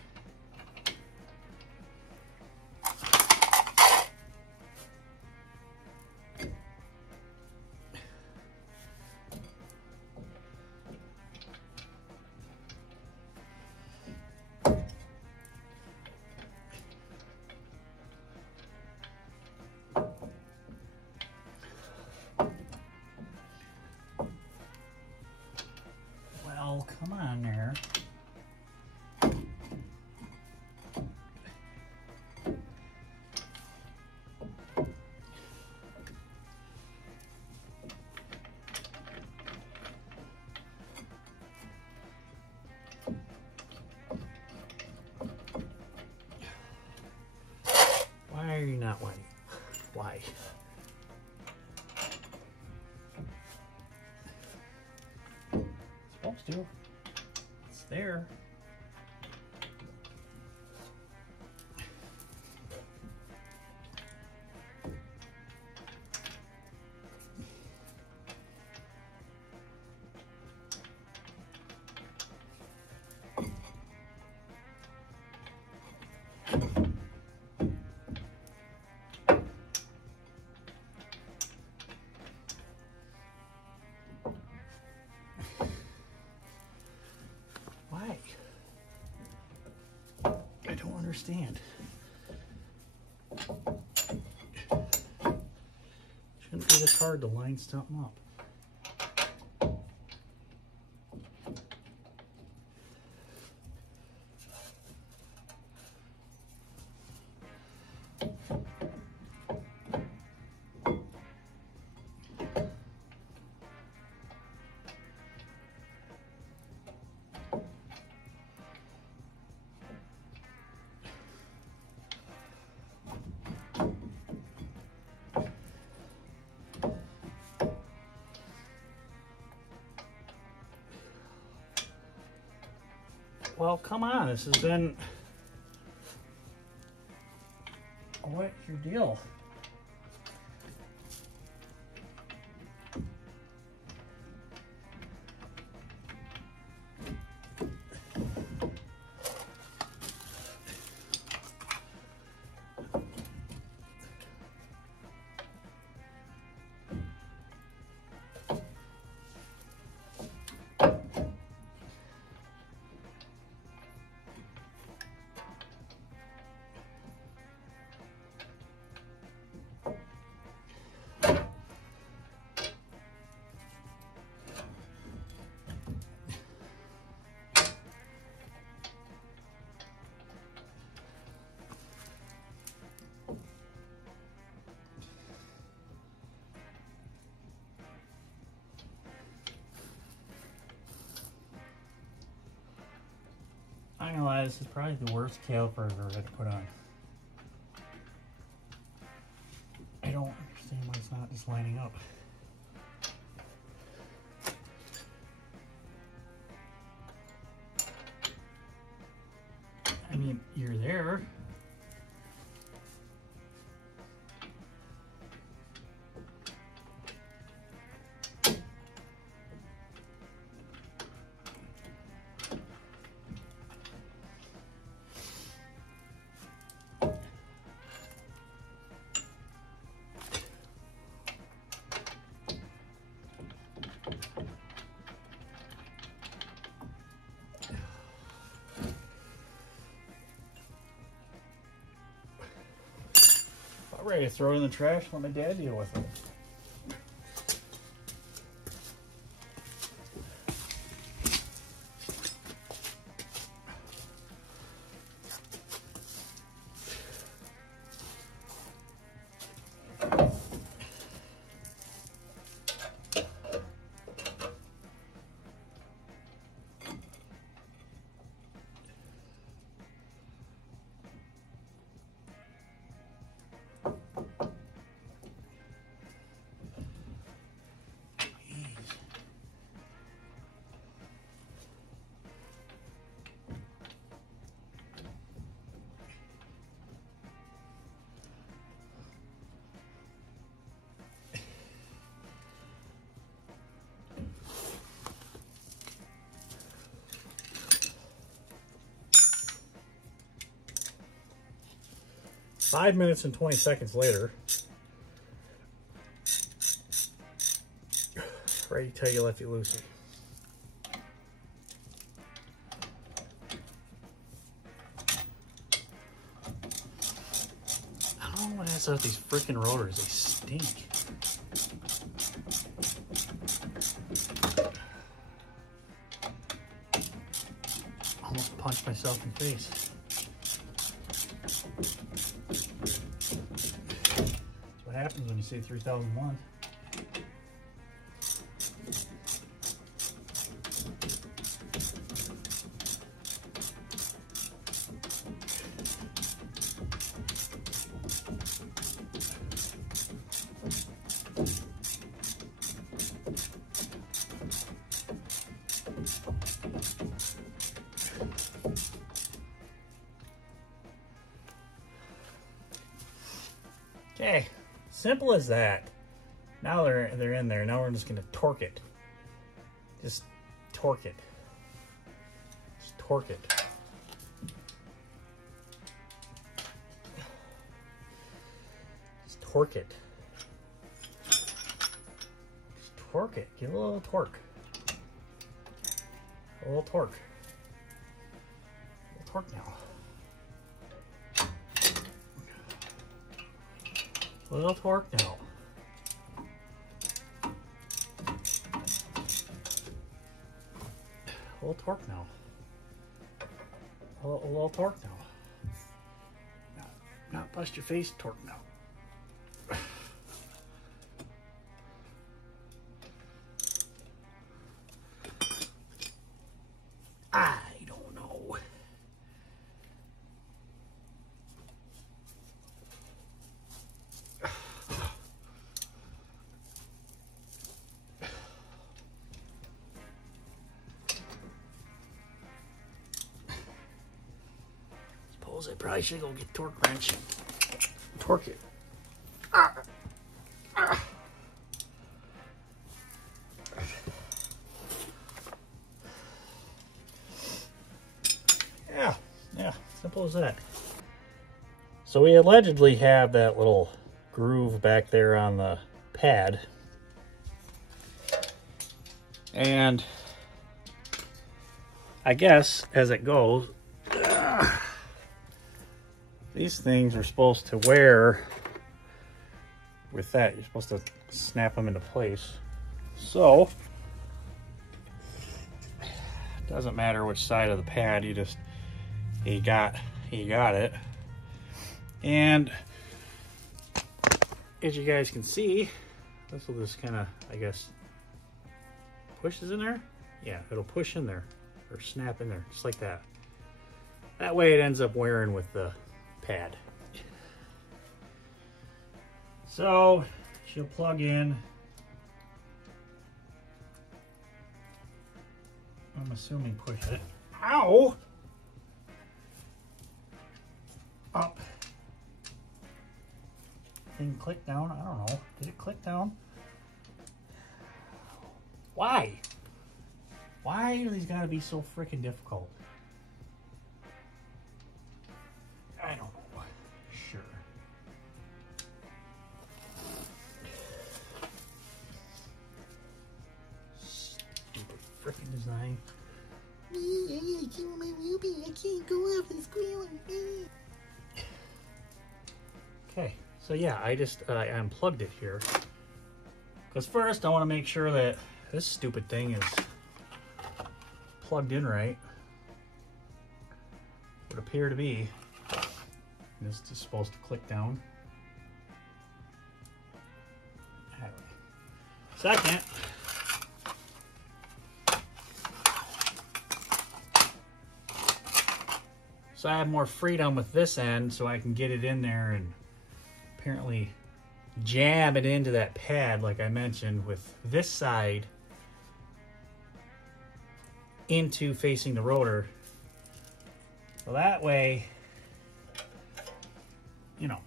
Well, come on there. Why are you not winning? Why? Supposed to. It's there. Why? I don't understand. Shouldn't be this hard to line something up. Well, come on, this has been... What's your deal? I know this is probably the worst caliper I've ever had to put on. I don't understand why it's not just lining up. I mean, you're there. I'm ready to throw it in the trash and let my dad deal with it. Five minutes and 20 seconds later, ready to tell you lefty loosey. I don't know what has with these freaking rotors. They stink. Almost punched myself in the face. What happens when you say 3001? Okay, simple as that. Now they're in there. Now we're just gonna torque it. Just torque it. Just torque it. Just torque it. Just torque it. Give it a little torque. A little torque. A little torque now. A little torque now. A little torque now. A little torque now. Not bust your face, torque now. I don't know. I probably should go get torque wrench. Torque it. Yeah, simple as that. So we allegedly have that little groove back there on the pad. And I guess as it goes, these things are supposed to wear with that. You're supposed to snap them into place. So, it doesn't matter which side of the pad, you got it. And as you guys can see, this will just kind of, I guess, pushes in there. Yeah, it'll push in there or snap in there, just like that. That way it ends up wearing with the pad. So she'll plug in. I'm assuming push it. Ow! Up. Thing click down? I don't know. Did it click down? Why? Why do these gotta be so freaking difficult? I don't know. Sure. Stupid freaking design. I can't my ruby. I can't go off the screen. Okay, so yeah, I just I unplugged it here. Because first I want to make sure that this stupid thing is plugged in right. Would appear to be. This is supposed to click down. Second, so I have more freedom with this end, so I can get it in there and apparently jab it into that pad like I mentioned, with this side into facing the rotor. So that way, you know,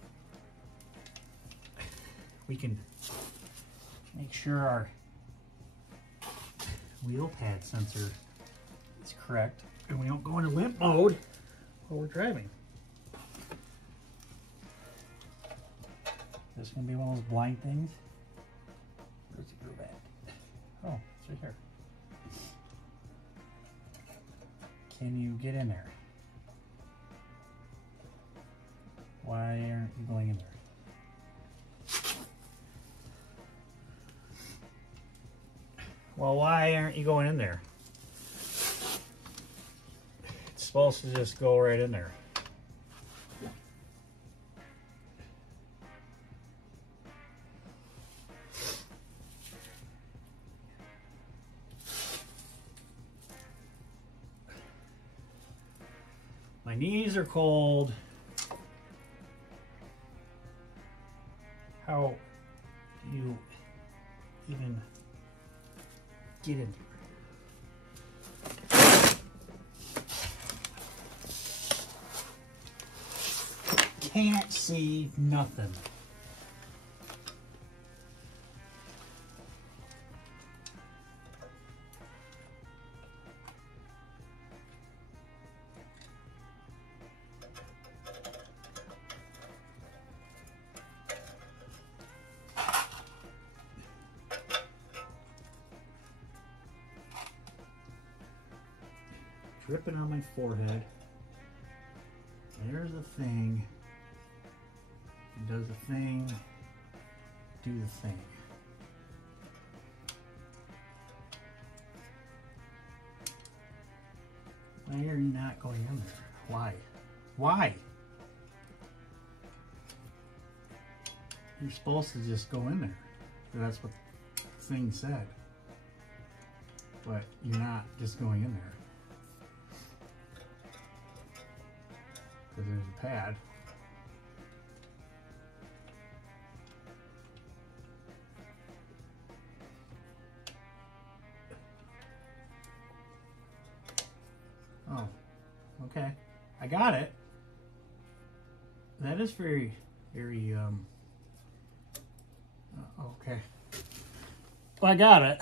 we can make sure our wheel pad sensor is correct and we don't go into limp mode while we're driving. This is going to be one of those blind things. Where's the groove at? Oh, it's right here. Can you get in there? Why aren't you going in there? Well, why aren't you going in there? It's supposed to just go right in there. My knees are cold. How do you even get in here? Can't see nothing. Dripping on my forehead. There's the thing. It does the thing. Do the thing. Why are you not going in there? Why? Why? You're supposed to just go in there. That's what the thing said. But you're not just going in there. Because there's a pad. Oh, okay. I got it. That is very, very, okay. Well, I got it.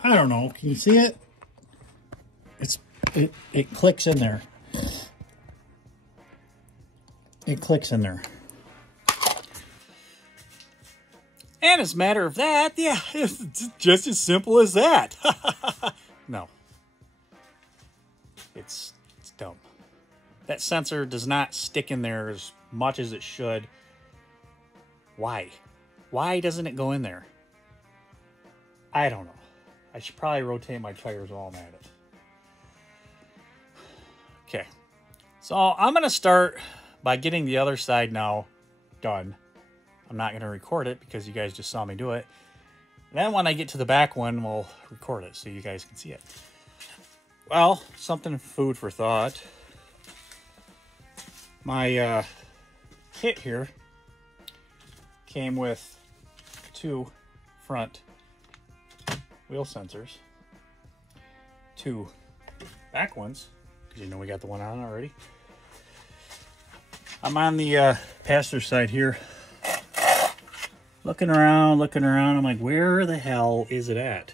I don't know. Can you see it? It clicks in there. It clicks in there. And as a matter of that, yeah, it's just as simple as that. No. It's dumb. That sensor does not stick in there as much as it should. Why? Why doesn't it go in there? I don't know. I should probably rotate my tires while I'm at it. Okay. So I'm going to start by getting the other side now done. I'm not going to record it because you guys just saw me do it. Then when I get to the back one, we'll record it so you guys can see it. Well, something food for thought. My kit here came with 2 front wheel sensors, 2 back ones, because you know we got the one on already. I'm on the passenger side here, looking around. I'm like, where the hell is it at?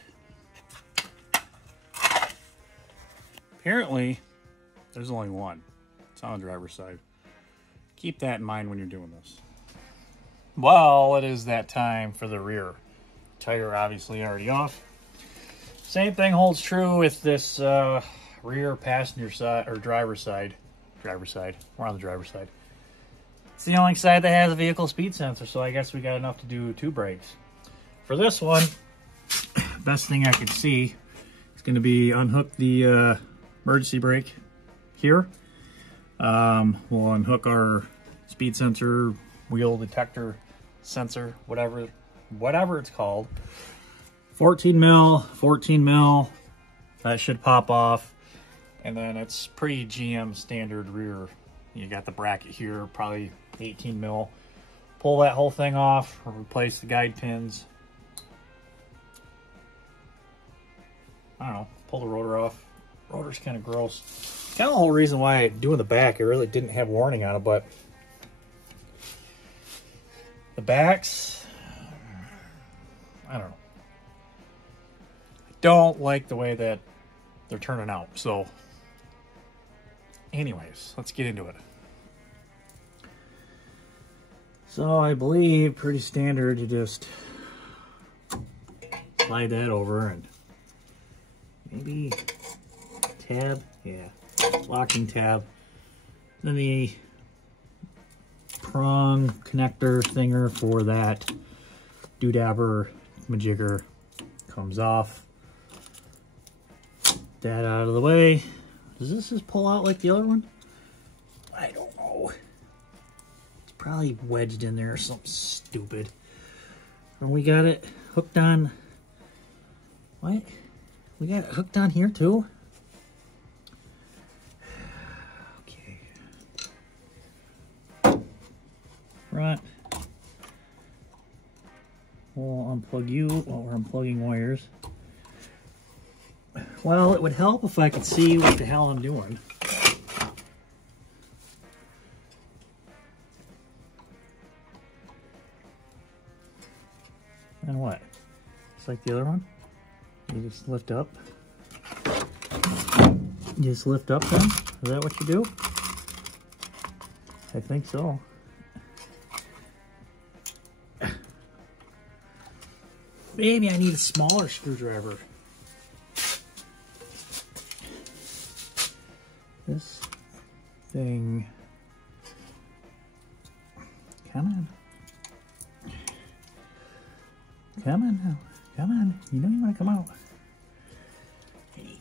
Apparently, there's only one. It's on the driver's side. Keep that in mind when you're doing this. Well, it is that time for the rear. Tire obviously already off. Same thing holds true with this rear passenger side, or driver's side. Driver's side. We're on the driver's side. It's the only side that has a vehicle speed sensor, so I guess we got enough to do 2 brakes. For this one, best thing I could see is going to be unhook the emergency brake here. We'll unhook our speed sensor, wheel detector sensor, whatever it's called. 14 mil, that should pop off. And then it's pretty GM standard rear. You got the bracket here, probably 18 mil. Pull that whole thing off, or replace the guide pins. I don't know, pull the rotor off. Rotor's kind of gross. Kind of the whole reason why doing the back, it really didn't have warning on it, but the backs, I don't know. I don't like the way that they're turning out. So anyways, let's get into it. So I believe pretty standard, you just slide that over and maybe tab, yeah, locking tab. Then the prong connector thinger for that doodabber majigger comes off. That out of the way. Does this just pull out like the other one? I don't know. It's probably wedged in there or something stupid. And we got it hooked on. What? We got it hooked on here too? Okay. Front. We'll unplug you while we're unplugging wires. Well, it would help if I could see what the hell I'm doing. And what? Just like the other one? You just lift up. You just lift up then? Is that what you do? I think so. Maybe I need a smaller screwdriver. This thing. Come on. Come on now. Come on. You know you want to come out. Hey.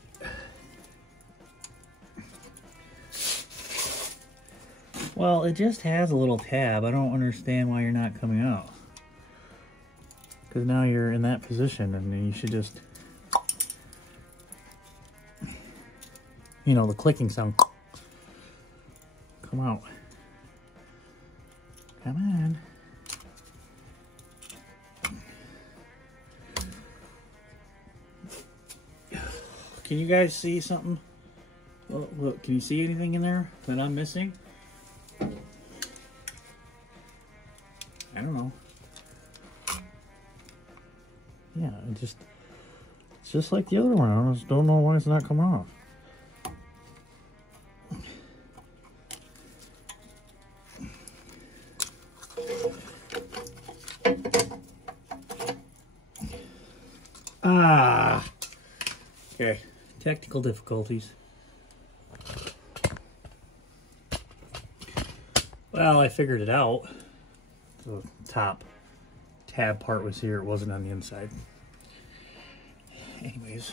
Well, it just has a little tab. I don't understand why you're not coming out. Because now you're in that position and you should just, you know, the clicking sound. Come out. Come on. Can you guys see something? Well, look, can you see anything in there that I'm missing? I don't know. Yeah, it's just like the other one. I just don't know why it's not coming off. Ah, okay. Technical difficulties. Well, I figured it out. The top tab part was here. It wasn't on the inside. Anyways.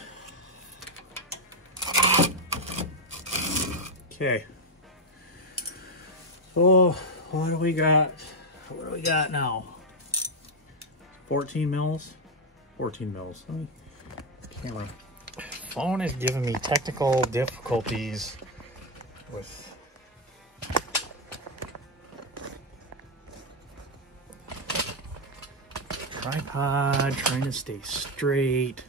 Okay. So, what do we got? What do we got now? 14 mils? 14 mils. Let me, camera. Phone is giving me technical difficulties with tripod, trying to stay straight.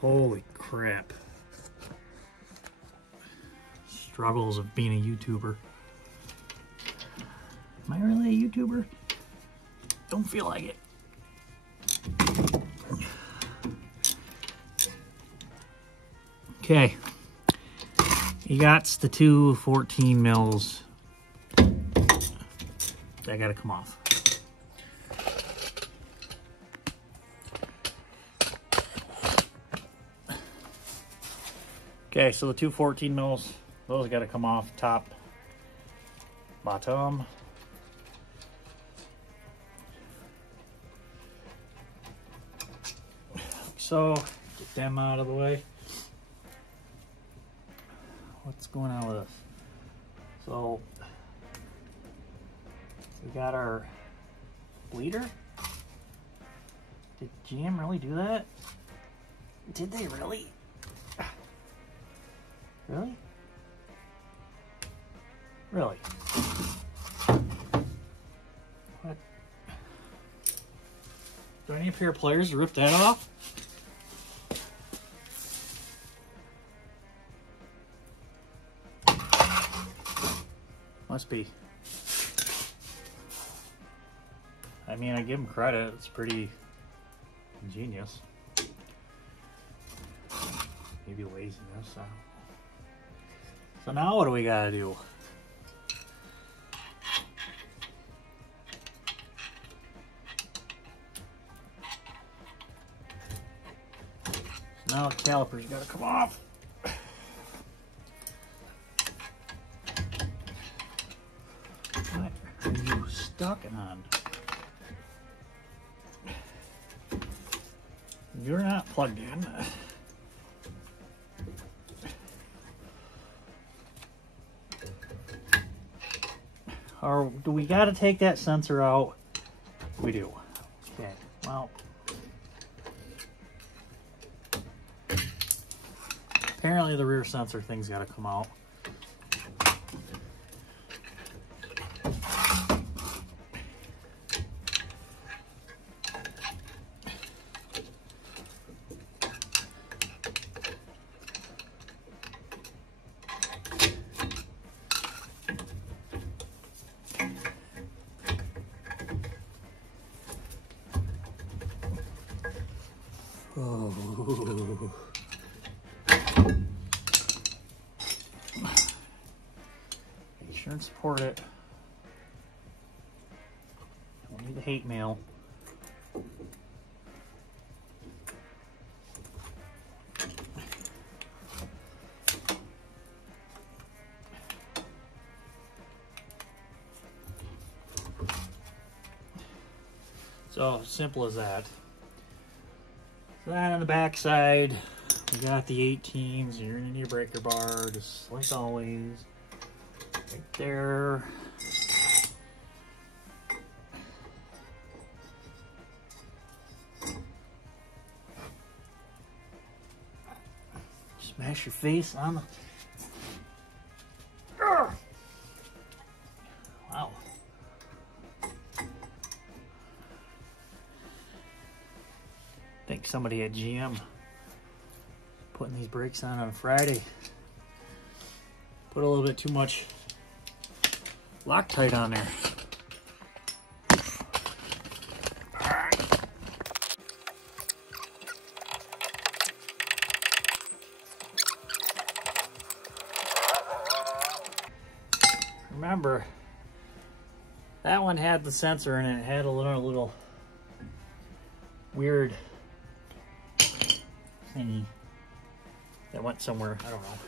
Holy crap. Struggles of being a YouTuber. Am I really a YouTuber? Don't feel like it. Okay. You got the two 14 mils. That gotta come off. Okay, so the two 14 mils, those gotta come off top, bottom. So, get them out of the way. What's going on with this? So, we got our bleeder. Did GM really do that? Did they really? Really? Really? What? Do I need a pair of pliers to rip that off? Must be. I mean, I give them credit. It's pretty ingenious. Maybe laziness. So now what do we gotta do? So now the caliper's gotta come off. What are you stuck on? You're not plugged in. Or do we got to take that sensor out? We do. Okay, well. Apparently the rear sensor thing's got to come out. Oh. Make sure and support it. Don't need the hate mail. So simple as that. So that on the back side, we got the 18s. You're gonna need a breaker bar, just like always. Right there. Smash your face on the... Wow. I think somebody at GM putting these brakes on a Friday put a little bit too much Loctite on there. Remember, that one had the sensor in it. It had a little weird thingy that went somewhere. I don't know.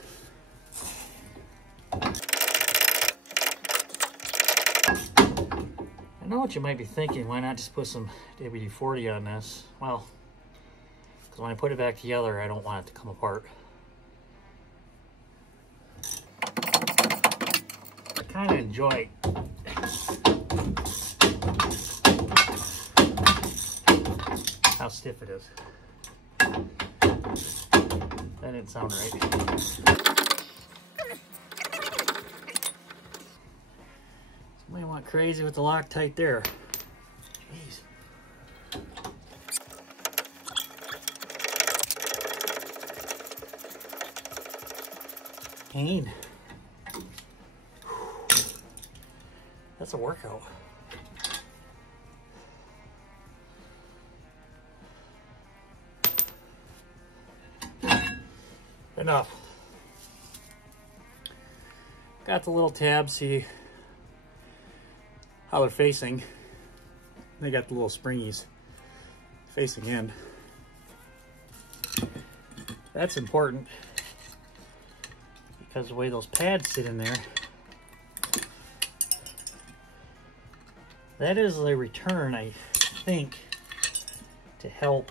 I know what you might be thinking. Why not just put some WD-40 on this? Well, because when I put it back together, I don't want it to come apart. I kind of enjoy how stiff it is. That didn't sound right. Somebody went crazy with the Loctite there. Jeez. pain. That's a workout. Enough. Got the little tabs, see how they're facing. They got the little springies facing in. That's important because the way those pads sit in there, that is a return, I think, to help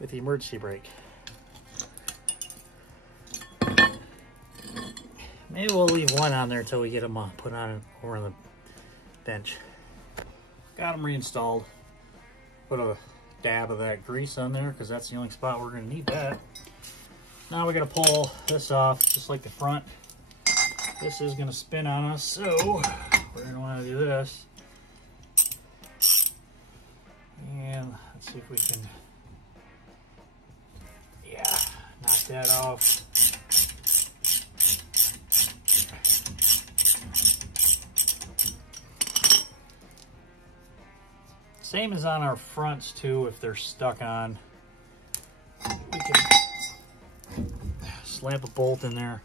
with the emergency brake. Maybe we'll leave one on there until we get them put on over on the bench. Got them reinstalled. Put a dab of that grease on there because that's the only spot we're going to need that. Now we got to pull this off just like the front. This is going to spin on us, so we're going to want to do this. And let's see if we can, yeah, knock that off. Same as on our fronts too, if they're stuck on. We can slamp a bolt in there.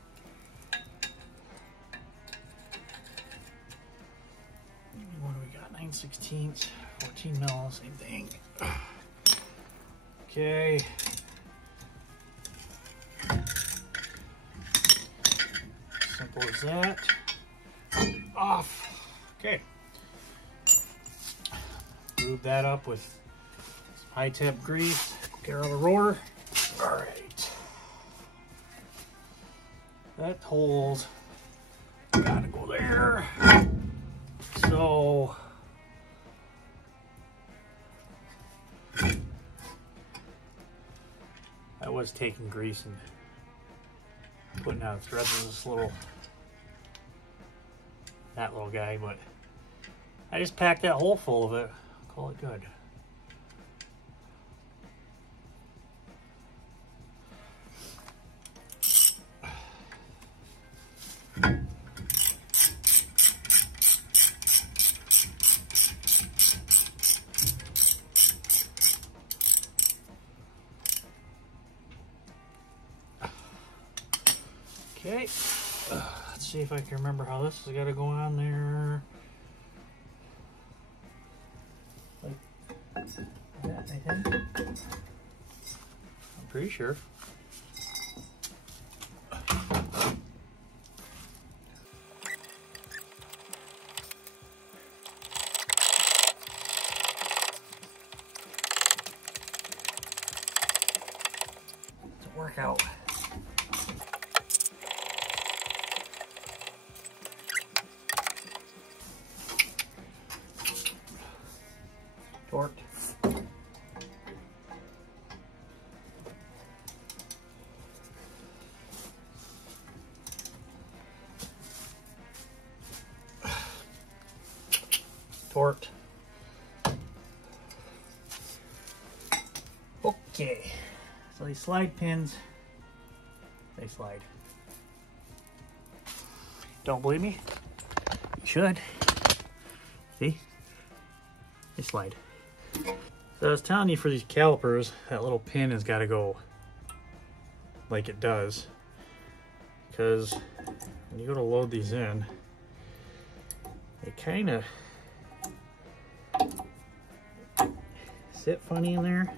What do we got? 9/16, 14 mil, same thing. Okay. Simple as that. Off. Okay. Lube that up with some high temp grease. Get out of the rotor. All right. That hole's gotta go there. So I was taking grease and putting out threads of this little, that little guy, but I just packed that hole full of it. Call it good. Okay, let's see if I can remember how this has got to go on there. That, I think. I'm pretty sure. It's a workout. Torqued. Torqued. Okay, so these slide pins, they slide. Don't believe me? You should. See? They slide. So I was telling you, for these calipers, that little pin has got to go like it does, because when you go to load these in, they kind of sit funny in there.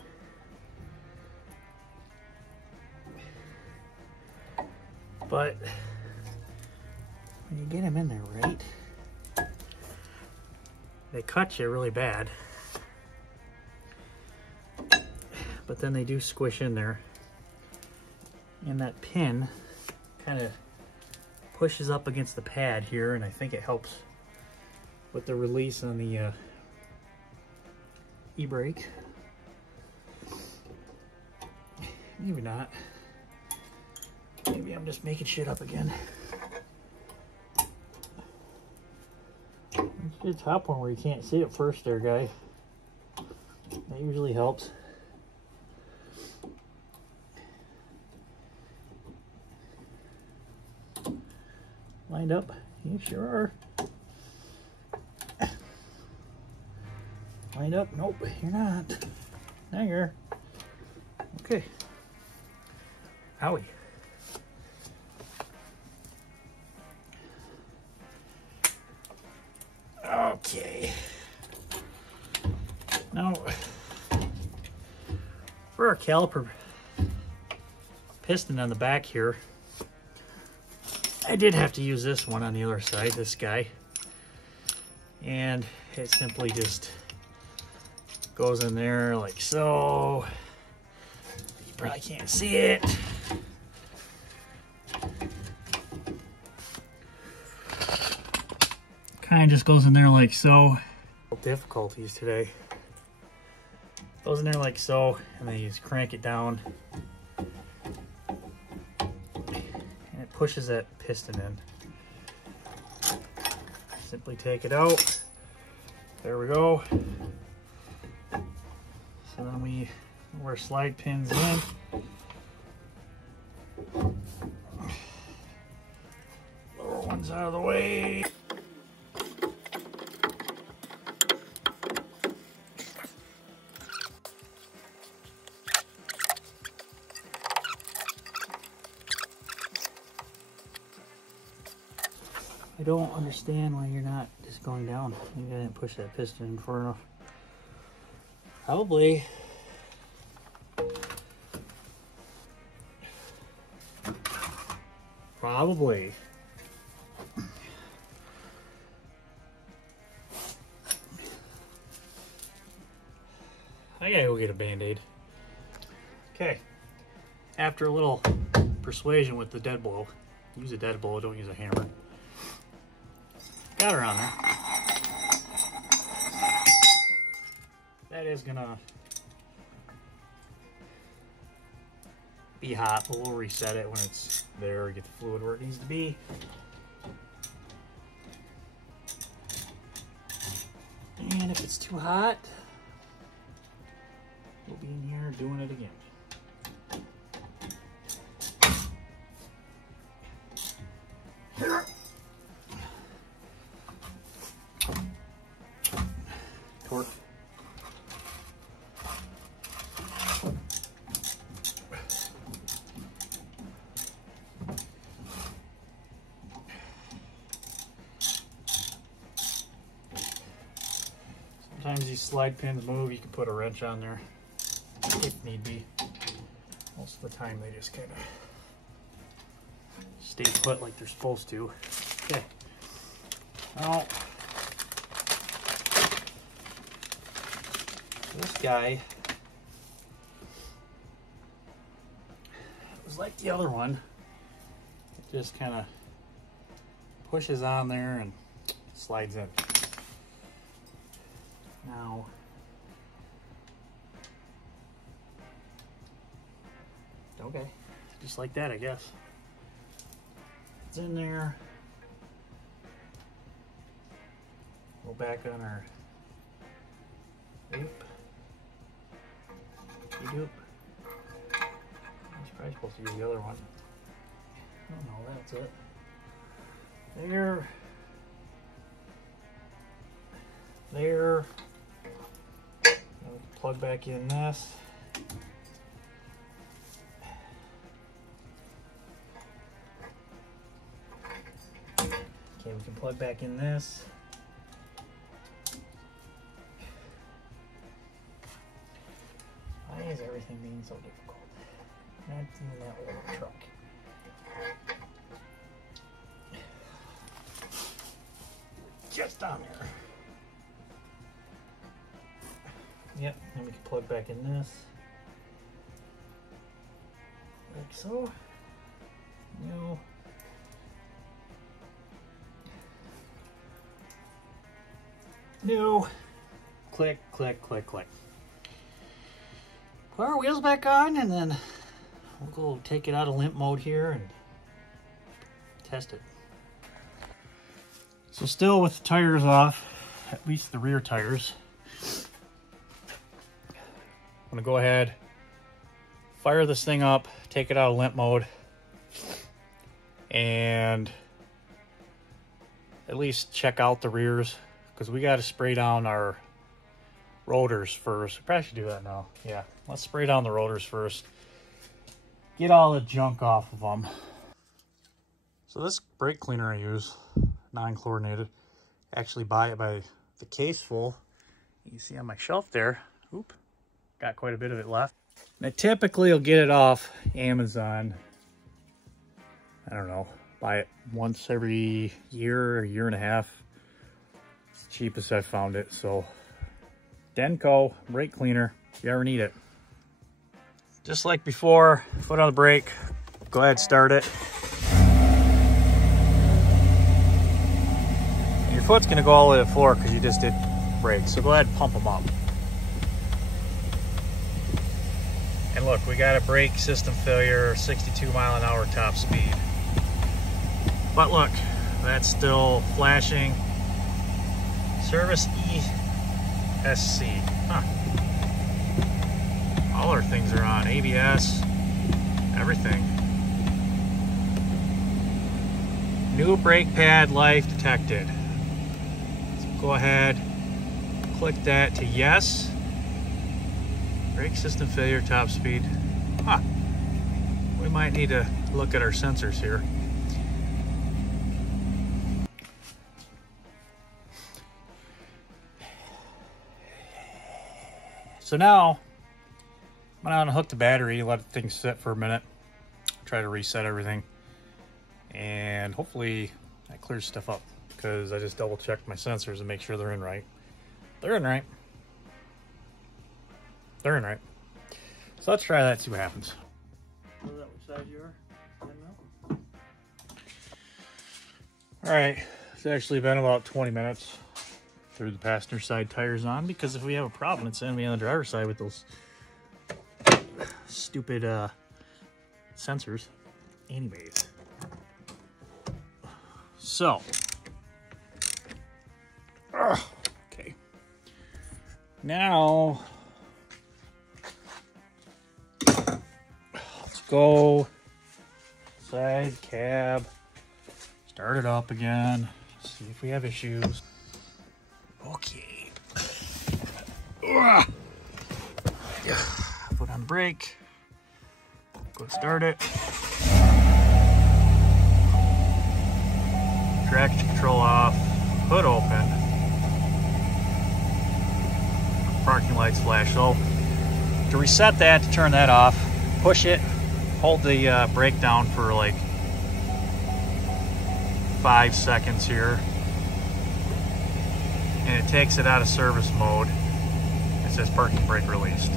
But when you get them in there right, they cut you really bad. But then they do squish in there. And that pin kind of pushes up against the pad here, and I think it helps with the release on the e-brake. Maybe not. Maybe I'm just making shit up again. Let's get a top one where you can't see it first there, guy. That usually helps. Lined up? You sure are. Lined up? Nope, you're not. Now you're. Okay. Owie. Okay. Now, for our caliper piston on the back here, I did have to use this one on the other side, this guy. And it simply just goes in there like so. You probably can't see it. Kind of just goes in there like so. Difficulties today. Goes in there like so, and then you just crank it down. And it pushes that piston in. Simply take it out. There we go. So then we wear slide pins in. Lower ones out of the way. I don't understand why you're not just going down. You didn't push that piston in far enough. Probably. I gotta go get a Band-Aid. Okay. After a little persuasion with the dead blow, use a dead blow, don't use a hammer. Got her on there. That is gonna be hot, but we'll reset it when it's there, get the fluid where it needs to be. And if it's too hot, we'll be in here doing it again. Torque. Sometimes these slide pins move, you can put a wrench on there if need be. Most of the time they just kind of stay put like they're supposed to. Okay. Now, this guy was like the other one. It just kind of pushes on there and slides in. Now, okay, just like that, I guess. It's in there. Go back on our loop. Doop. I was probably supposed to use the other one. Oh no, that's it. There. There. Plug back in this. Okay, we can plug back in this. Why is everything being so difficult? Not even that old truck. Just down there. Yep, then we can plug back in this. Like so. No. No. Click, click, click, click. Put our wheels back on and then we'll go take it out of limp mode here and test it. So still with the tires off, at least the rear tires, I'm gonna go ahead, fire this thing up, take it out of limp mode, and at least check out the rears, because we got to spray down our rotors first. We probably should do that now. Yeah, let's spray down the rotors first. Get all the junk off of them. So this brake cleaner I use, non-chlorinated, actually buy it by the case full. You see on my shelf there, oop, got quite a bit of it left. And I typically will get it off Amazon. I don't know, buy it once every year or year and a half. It's the cheapest I've found it. So Denko brake cleaner, if you ever need it. Just like before, foot on the brake, go ahead, start it. Your foot's gonna go all the way to the floor because you just did brake, so go ahead and pump them up. And look, we got a brake system failure, 62 mile an hour top speed. But look, that's still flashing. Service ESC. Huh. All our things are on. ABS, everything. New brake pad life detected. So go ahead, click that to yes. Brake system failure, top speed. Huh. We might need to look at our sensors here. So now, I'm gonna unhook the battery, let things sit for a minute, try to reset everything, and hopefully that clears stuff up, because I just double checked my sensors and make sure they're in right. They're in right. They're in right. So let's try that, see what happens. Which side you are? Alright, it's actually been about 20 minutes. Threw the passenger side tires on, because if we have a problem, it's going to be on the driver's side with those stupid sensors. Anyways. So. Okay. Now, let's go side cab, start it up again, see if we have issues. Okay. Foot on the brake. Go start it. Traction control off. Hood open. Parking lights flash. So to reset that, to turn that off, push it, hold the brake down for like 5 seconds here. And it takes it out of service mode. It says parking brake released.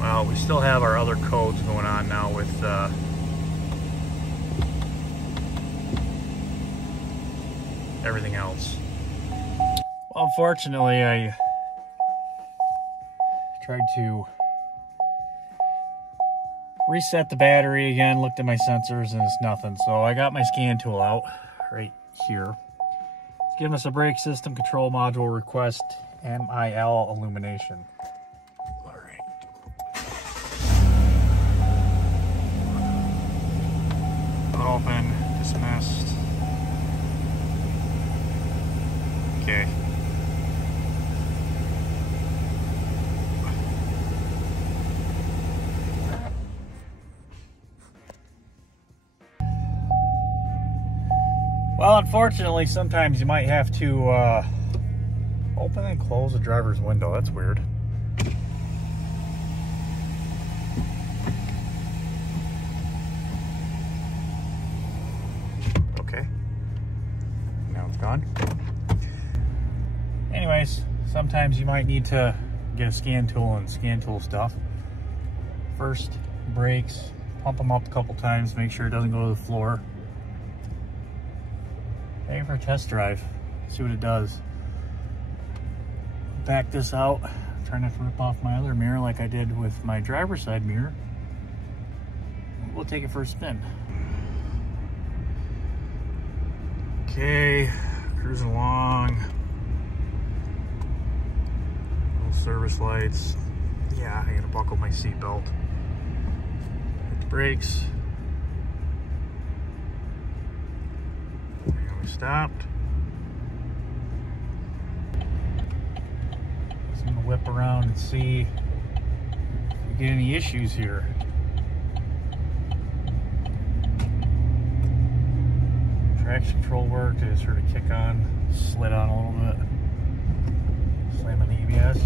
Well, we still have our other codes going on now with everything else. Well, unfortunately, I tried to reset the battery again, looked at my sensors, and it's nothing. So I got my scan tool out right here. It's giving us a brake system control module request, MIL illumination. All right. Open, dismissed. Okay. Well, unfortunately, sometimes you might have to open and close the driver's window. That's weird. Okay. Now it's gone. Anyways, sometimes you might need to get a scan tool and scan tool stuff. First, brakes, pump them up a couple times, make sure it doesn't go to the floor. Ready for a test drive, see what it does. Back this out, try not to rip off my other mirror like I did with my driver's side mirror. We'll take it for a spin. Okay, cruising along. Little service lights. Yeah, I gotta buckle my seatbelt. Hit the brakes. We stopped. So I'm gonna whip around and see if we get any issues here. Traction control worked. I just heard a kick on, slid on a little bit. Slam on the ABS.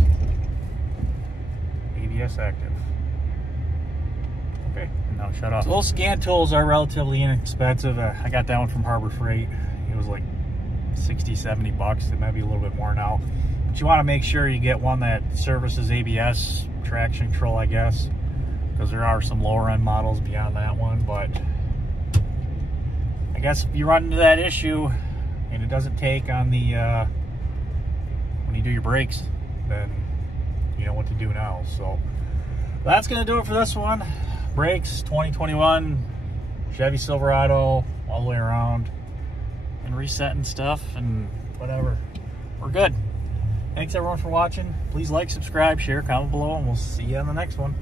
ABS active. Okay, and now shut off. So those scan tools are relatively inexpensive. I got that one from Harbor Freight. It was like 60, 70 bucks. It might be a little bit more now. But you want to make sure you get one that services ABS traction control, I guess, because there are some lower end models beyond that one. But I guess if you run into that issue and it doesn't take on the when you do your brakes, then you know what to do now. So that's gonna do it for this one. Brakes, 2021 Chevy Silverado, all the way around, and resetting stuff and whatever. We're good. Thanks everyone for watching. Please like, subscribe, share, comment below, and we'll see you on the next one.